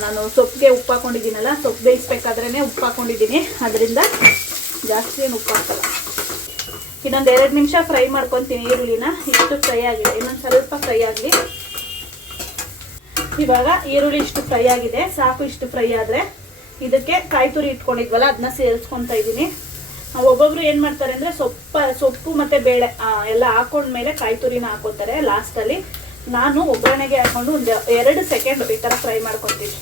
ನಾನು ಸೊಪ್ಪಿಗೆ ಉಪ್ಪು ಹಾಕೊಂಡಿದ್ದೀನಲ್ಲ, ಸೊಪ್ಪು ಬೇಯಿಸ್ಬೇಕಾದ್ರೇ ಉಪ್ಪು ಹಾಕೊಂಡಿದ್ದೀನಿ. ಅದರಿಂದ ಜಾಸ್ತಿ ಏನು ಉಪ್ಪು ಹಾಕಲ್ಲ. ಇನ್ನೊಂದು 2 ನಿಮಿಷ ಫ್ರೈ ಮಾಡ್ಕೊತೀನಿ ಈರುಳ್ಳಿನ. ಇಷ್ಟು ಫ್ರೈ ಆಗಿದೆ, ಇನ್ನೊಂದು ಸ್ವಲ್ಪ ಫ್ರೈ ಆಗಲಿ. ಇವಾಗ ಈರುಳ್ಳಿ ಇಷ್ಟು ಫ್ರೈ ಆಗಿದೆ, ಸಾಕು. ಇಷ್ಟು ಫ್ರೈ ಆದರೆ ಇದಕ್ಕೆ ಕಾಯಿ ತುರಿ ಇಟ್ಕೊಂಡಿದ್ವಲ್ಲ ಅದನ್ನ ಸೇರಿಸ್ಕೊತಾ ಇದ್ದೀನಿ. ಒಬ್ಬೊಬ್ರು ಏನು ಮಾಡ್ತಾರೆ ಅಂದರೆ ಸೊಪ್ಪು ಮತ್ತು ಬೇಳೆ ಎಲ್ಲ ಹಾಕೊಂಡ್ಮೇಲೆ ಕಾಯಿ ತುರಿನ ಹಾಕೋತಾರೆ ಲಾಸ್ಟಲ್ಲಿ. ನಾನು ಒಗ್ಗರಣೆಗೆ ಹಾಕೊಂಡು ಒಂದು 2 ಸೆಕೆಂಡ್ ಈ ಥರ ಫ್ರೈ ಮಾಡ್ಕೊತೀನಿ.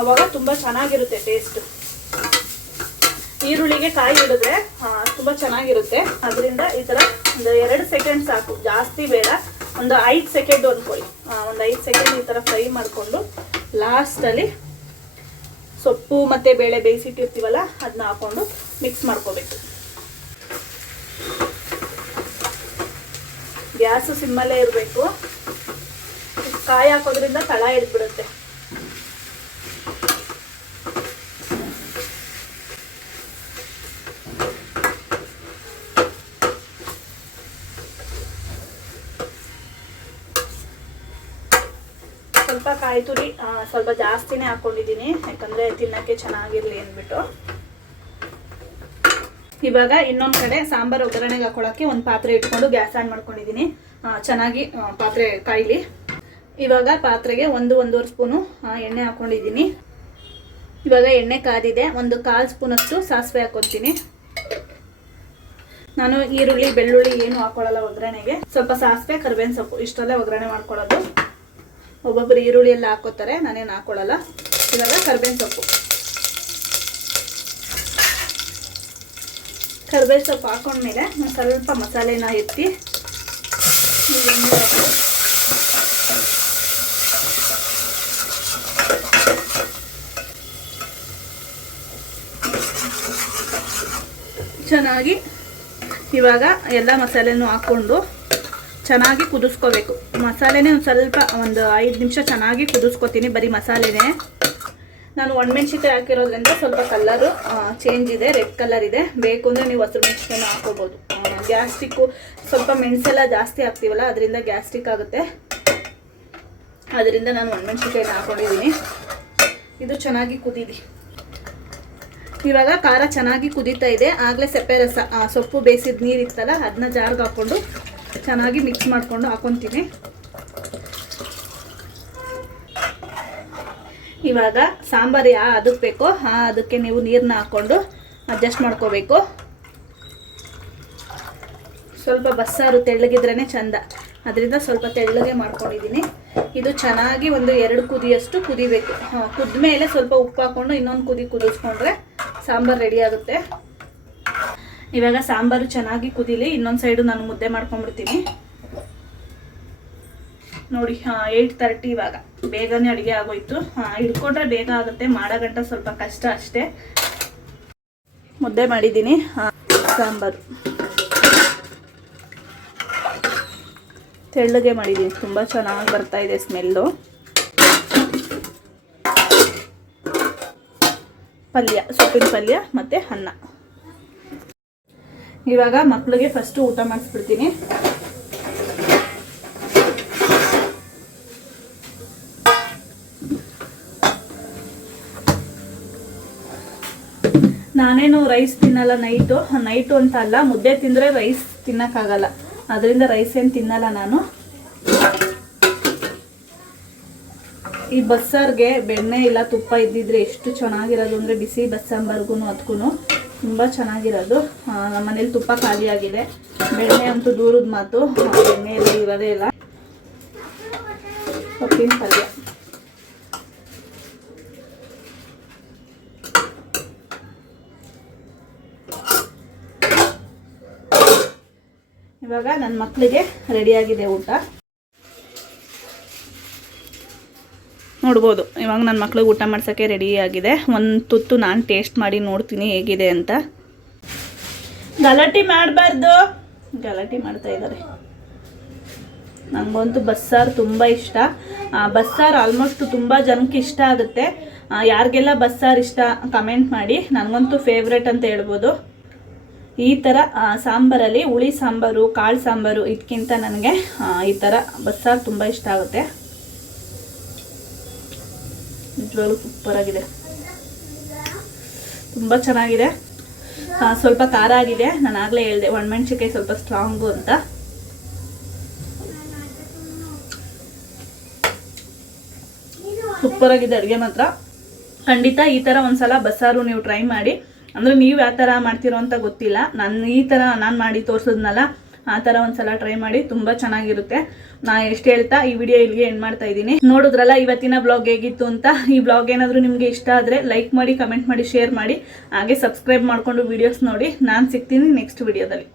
ಆವಾಗ ತುಂಬ ಚೆನ್ನಾಗಿರುತ್ತೆ ಟೇಸ್ಟ್. ಈರುಳ್ಳಿಗೆ ಕಾಯಿ ಹಿಡಿದ್ರೆ ತುಂಬ ಚೆನ್ನಾಗಿರುತ್ತೆ. ಅದರಿಂದ ಈ ಥರ ಒಂದು 2 ಸೆಕೆಂಡ್ ಸಾಕು, ಜಾಸ್ತಿ ಬೇಡ. ಒಂದು 5 ಸೆಕೆಂಡ್ ಅಂದ್ಕೊಳ್ಳಿ. ಒಂದು 5 ಸೆಕೆಂಡ್ ಈ ಥರ ಫ್ರೈ ಮಾಡಿಕೊಂಡು ಲಾಸ್ಟಲ್ಲಿ ಸೊಪ್ಪು ಮತ್ತು ಬೇಳೆ ಬೇಯಿಸಿಟ್ಟಿರ್ತೀವಲ್ಲ ಅದನ್ನ ಹಾಕ್ಕೊಂಡು ಮಿಕ್ಸ್ ಮಾಡ್ಕೋಬೇಕು. ಗ್ಯಾಸು ಸಿಮ್ಮಲ್ಲೇ ಇರಬೇಕು. ಕಾಯಿ ಹಾಕೋದ್ರಿಂದ ತಳ ಹಿಡಿದ್ಬಿಡುತ್ತೆ. ಸ್ವಲ್ಪ ಕಾಯಿ ತುರಿ ಸ್ವಲ್ಪ ಜಾಸ್ತಿನೇ ಹಾಕೊಂಡಿದ್ದೀನಿ, ಯಾಕಂದರೆ ತಿನ್ನೋಕ್ಕೆ ಚೆನ್ನಾಗಿರಲಿ ಅಂದ್ಬಿಟ್ಟು. ಇವಾಗ ಇನ್ನೊಂದು ಕಡೆ ಸಾಂಬಾರು ಒಗ್ಗರಣೆಗೆ ಹಾಕೊಳ್ಳೋಕ್ಕೆ ಒಂದು ಪಾತ್ರೆ ಇಟ್ಕೊಂಡು ಗ್ಯಾಸ್ ಆನ್ ಮಾಡ್ಕೊಂಡಿದ್ದೀನಿ. ಚೆನ್ನಾಗಿ ಪಾತ್ರೆ ಕಾಯಿಲಿ. ಇವಾಗ ಪಾತ್ರೆಗೆ 1-1.5 ಸ್ಪೂನು ಎಣ್ಣೆ ಹಾಕೊಂಡಿದ್ದೀನಿ. ಇವಾಗ ಎಣ್ಣೆ ಕಾದಿದೆ. ಒಂದು 1/4 ಸ್ಪೂನಷ್ಟು ಸಾಸಿವೆ ಹಾಕೊತೀನಿ. ನಾನು ಈರುಳ್ಳಿ ಬೆಳ್ಳುಳ್ಳಿ ಏನು ಹಾಕೊಳ್ಳಲ್ಲ ಒಗ್ಗರಣೆಗೆ. ಸ್ವಲ್ಪ ಸಾಸಿವೆ ಕರಿಬೇವಿನ ಸೊಪ್ಪು ಇಷ್ಟಲ್ಲೇ ಒಗ್ಗರಣೆ ಮಾಡ್ಕೊಳ್ಳೋದು. ಒಬ್ಬೊಬ್ಬರು ಈರುಳ್ಳಿ ಎಲ್ಲ ಹಾಕೋತಾರೆ, ನಾನೇನು ಹಾಕೊಳ್ಳಲ್ಲ. ಇವಾಗ ಕರಿಬೇವಿನ ಸೊಪ್ಪು ಹಾಕೊಂಡ್ಮೇಲೆ ಸ್ವಲ್ಪ ಮಸಾಲೆನ ಎತ್ತಿ ಚೆನ್ನಾಗಿ ಇವಾಗ ಎಲ್ಲ ಮಸಾಲೆನೂ ಹಾಕ್ಕೊಂಡು ಚೆನ್ನಾಗಿ ಕುದಿಸ್ಕೋಬೇಕು. ಮಸಾಲೆನೇ ಒಂದು 5 ನಿಮಿಷ ಚೆನ್ನಾಗಿ ಕುದಿಸ್ಕೊತೀನಿ. ಬರೀ ಮಸಾಲೆನೇ. ನಾನು ಒಣಮೆಣ್ಸಿಕಾಯಿ ಹಾಕಿರೋದ್ರಿಂದ ಸ್ವಲ್ಪ ಕಲರು ಚೇಂಜ್ ಇದೆ, ರೆಡ್ ಕಲರ್ ಇದೆ. ಬೇಕು ಅಂದರೆ ನೀವು ಹಸಿರು ಮೆಣಸಿನಕಾಯಿನ ಹಾಕೋಬೋದು. ಗ್ಯಾಸ್ಟ್ರಿಕ್ಕು ಸ್ವಲ್ಪ ಮೆಣಸೆಲ್ಲ ಜಾಸ್ತಿ ಹಾಕ್ತೀವಲ್ಲ, ಅದರಿಂದ ಗ್ಯಾಸ್ಟ್ರಿಕ್ ಆಗುತ್ತೆ. ಅದರಿಂದ ನಾನು ಒಣಮೆಣ್ಸಿಕಾಯಿನ ಹಾಕೊಂಡಿದ್ದೀನಿ. ಇದು ಚೆನ್ನಾಗಿ ಕುದೀಲಿ. ಇವಾಗ ಖಾರ ಚೆನ್ನಾಗಿ ಕುದೀತಾ ಇದೆ. ಆಗಲೇ ಸೆಪ್ಪೆ ರಸ, ಸೊಪ್ಪು ಬೇಯಿಸಿದ ನೀರು ಇತ್ತಲ್ಲ ಅದನ್ನ ಜಾರ್ಗೆ ಹಾಕ್ಕೊಂಡು ಚೆನ್ನಾಗಿ ಮಿಕ್ಸ್ ಮಾಡ್ಕೊಂಡು ಹಾಕೊತೀನಿ. ಇವಾಗ ಸಾಂಬಾರು ಅದಕ್ಕೆ ಬೇಕೋ ಅದಕ್ಕೆ ನೀವು ನೀರನ್ನ ಹಾಕ್ಕೊಂಡು ಅಡ್ಜಸ್ಟ್ ಮಾಡ್ಕೋಬೇಕು. ಸ್ವಲ್ಪ ಬಸ್ಸಾರು ತೆಳ್ಳಗಿದ್ರೇ ಚಂದ, ಅದರಿಂದ ಸ್ವಲ್ಪ ತೆಳ್ಳಗೆ ಮಾಡ್ಕೊಂಡಿದ್ದೀನಿ. ಇದು ಚೆನ್ನಾಗಿ ಒಂದು 2 ಕುದಿಯಷ್ಟು ಕುದಿಬೇಕು. ಕುದ್ದ ಮೇಲೆ ಸ್ವಲ್ಪ ಉಪ್ಪು ಹಾಕ್ಕೊಂಡು ಇನ್ನೊಂದು ಕುದಿಸ್ಕೊಂಡ್ರೆ ಸಾಂಬಾರು ರೆಡಿ ಆಗುತ್ತೆ. ಇವಾಗ ಸಾಂಬಾರು ಚೆನ್ನಾಗಿ ಕುದೀಲಿ. ಇನ್ನೊಂದು ಸೈಡು ನಾನು ಮುದ್ದೆ ಮಾಡ್ಕೊಂಡ್ಬಿಡ್ತೀನಿ. ನೋಡಿ 8:30 ಇವಾಗ ಬೇಗನೆ ಅಡುಗೆ ಆಗೋಯ್ತು. ಹಿಡ್ಕೊಂಡ್ರೆ ಬೇಗ ಆಗುತ್ತೆ, ಮಾಡೋ ಗಂಟ ಸ್ವಲ್ಪ ಕಷ್ಟ ಅಷ್ಟೇ. ಮುದ್ದೆ ಮಾಡಿದ್ದೀನಿ. ಸಾಂಬಾರು ತೆಳ್ಳಗೆ ಮಾಡಿದ್ದೀನಿ, ತುಂಬ ಚೆನ್ನಾಗಿ ಬರ್ತಾ ಇದೆ ಸ್ಮೆಲ್ಲು. ಪಲ್ಯ, ಸೊಪ್ಪಿನ ಪಲ್ಯ ಮತ್ತು ಅನ್ನ. ಇವಾಗ ಮಕ್ಕಳಿಗೆ ಫಸ್ಟು ಊಟ ಮಾಡಿಸ್ಬಿಡ್ತೀನಿ. ನಾನೇನು ರೈಸ್ ತಿನ್ನಲ್ಲ ನೈಟು ಅಂತ ಅಲ್ಲ, ಮುದ್ದೆ ತಿಂದರೆ ರೈಸ್ ತಿನ್ನೋಕ್ಕಾಗಲ್ಲ, ಅದರಿಂದ ರೈಸ್ ಏನು ತಿನ್ನಲ್ಲ ನಾನು. ಈ ಬಸ್ಸಾರಿಗೆ ಬೆಣ್ಣೆ ಇಲ್ಲ ತುಪ್ಪ ಇದ್ದಿದ್ರೆ ಎಷ್ಟು ಚೆನ್ನಾಗಿರೋದು ಅಂದರೆ, ಬಿಸಿ ಬಸ್ಸಾಂಬಾರ್ಗೂ ಅದಕ್ಕೂ ತುಂಬ ಚೆನ್ನಾಗಿರೋದು. ನಮ್ಮ ಮನೇಲಿ ತುಪ್ಪ ಖಾಲಿ ಆಗಿದೆ, ಬೆಣ್ಣೆ ಅಂತೂ ದೂರದ ಮಾತು, ಬೆಣ್ಣೆ ಎಲ್ಲ ಇರೋದೇ ಇಲ್ಲ. ಸೊಪ್ಪಿನ ಪಲ್ಯ ಇವಾಗ ನನ್ನ ಮಕ್ಕಳಿಗೆ ರೆಡಿಯಾಗಿದೆ ಊಟ. ನೋಡ್ಬೋದು ಇವಾಗ ನನ್ನ ಮಕ್ಳಿಗೆ ಊಟ ಮಾಡ್ಸೋಕ್ಕೆ ರೆಡಿ ಆಗಿದೆ. ಒಂದು ತುತ್ತು ನಾನು ಟೇಸ್ಟ್ ಮಾಡಿ ನೋಡ್ತೀನಿ ಹೇಗಿದೆ ಅಂತ. ಗಲಾಟೆ ಮಾಡಬಾರ್ದು, ಗಲಾಟೆ ಮಾಡ್ತಾ ಇದ್ದಾರೆ. ನನಗಂತೂ ಬಸ್ಸಾರು ತುಂಬ ಇಷ್ಟ. ಬಸ್ಸಾರು ಆಲ್ಮೋಸ್ಟ್ ತುಂಬ ಜನಕ್ಕೆ ಇಷ್ಟ ಆಗುತ್ತೆ. ಯಾರಿಗೆಲ್ಲ ಬಸ್ಸಾರು ಇಷ್ಟ ಕಮೆಂಟ್ ಮಾಡಿ. ನನಗಂತೂ ಫೇವ್ರೇಟ್ ಅಂತ ಹೇಳ್ಬೋದು. ಈ ಥರ ಸಾಂಬಾರಲ್ಲಿ ಹುಳಿ ಸಾಂಬಾರು, ಕಾಳು ಸಾಂಬಾರು ಇದಕ್ಕಿಂತ ನನಗೆ ಈ ಥರ ಬಸ್ಸಾರು ತುಂಬ ಇಷ್ಟ ಆಗುತ್ತೆ. ನಿಜವಾಗ್ಲೂ ಸೂಪರಾಗಿದೆ, ತುಂಬ ಚೆನ್ನಾಗಿದೆ. ಸ್ವಲ್ಪ ಖಾರ ಆಗಿದೆ, ನಾನು ಆಗಲೇ ಹೇಳಿದೆ ಒಣಮೆಣ್ಸಿಕಾಯಿ ಸ್ವಲ್ಪ ಸ್ಟ್ರಾಂಗು ಅಂತ. ಸೂಪರಾಗಿದೆ ಅಡುಗೆ ಮಾತ್ರ. ಖಂಡಿತ ಈ ಥರ ಒಂದ್ಸಲ ಬಸ್ಸಾರು ನೀವು ಟ್ರೈ ಮಾಡಿ. ಅಂದರೆ ನೀವು ಯಾವ ಥರ ಮಾಡ್ತೀರೋ ಅಂತ ಗೊತ್ತಿಲ್ಲ, ಈ ಥರ ನಾನು ಮಾಡಿ ತೋರಿಸೋದ್ನಲ್ಲ ಆ ಥರ ಒಂದ್ಸಲ ಟ್ರೈ ಮಾಡಿ, ತುಂಬ ಚೆನ್ನಾಗಿರುತ್ತೆ. ನಾನು ಎಷ್ಟು ಹೇಳ್ತಾ ಈ ವಿಡಿಯೋ ಇಲ್ಲಿಗೆ ಎಂಡ್ ಮಾಡ್ತಾ ಇದ್ದೀನಿ. ನೋಡಿದ್ರಲ್ಲ ಇವತ್ತಿನ ಬ್ಲಾಗ್ ಹೇಗಿತ್ತು ಅಂತ. ಈ ಬ್ಲಾಗ್ ಏನಾದರೂ ನಿಮಗೆ ಇಷ್ಟ ಆದರೆ ಲೈಕ್ ಮಾಡಿ, ಕಮೆಂಟ್ ಮಾಡಿ, ಶೇರ್ ಮಾಡಿ, ಹಾಗೆ ಸಬ್ಸ್ಕ್ರೈಬ್ ಮಾಡಿಕೊಂಡು ವಿಡಿಯೋಸ್ ನೋಡಿ. ನಾನು ಸಿಗ್ತೀನಿ ನೆಕ್ಸ್ಟ್ ವಿಡಿಯೋದಲ್ಲಿ.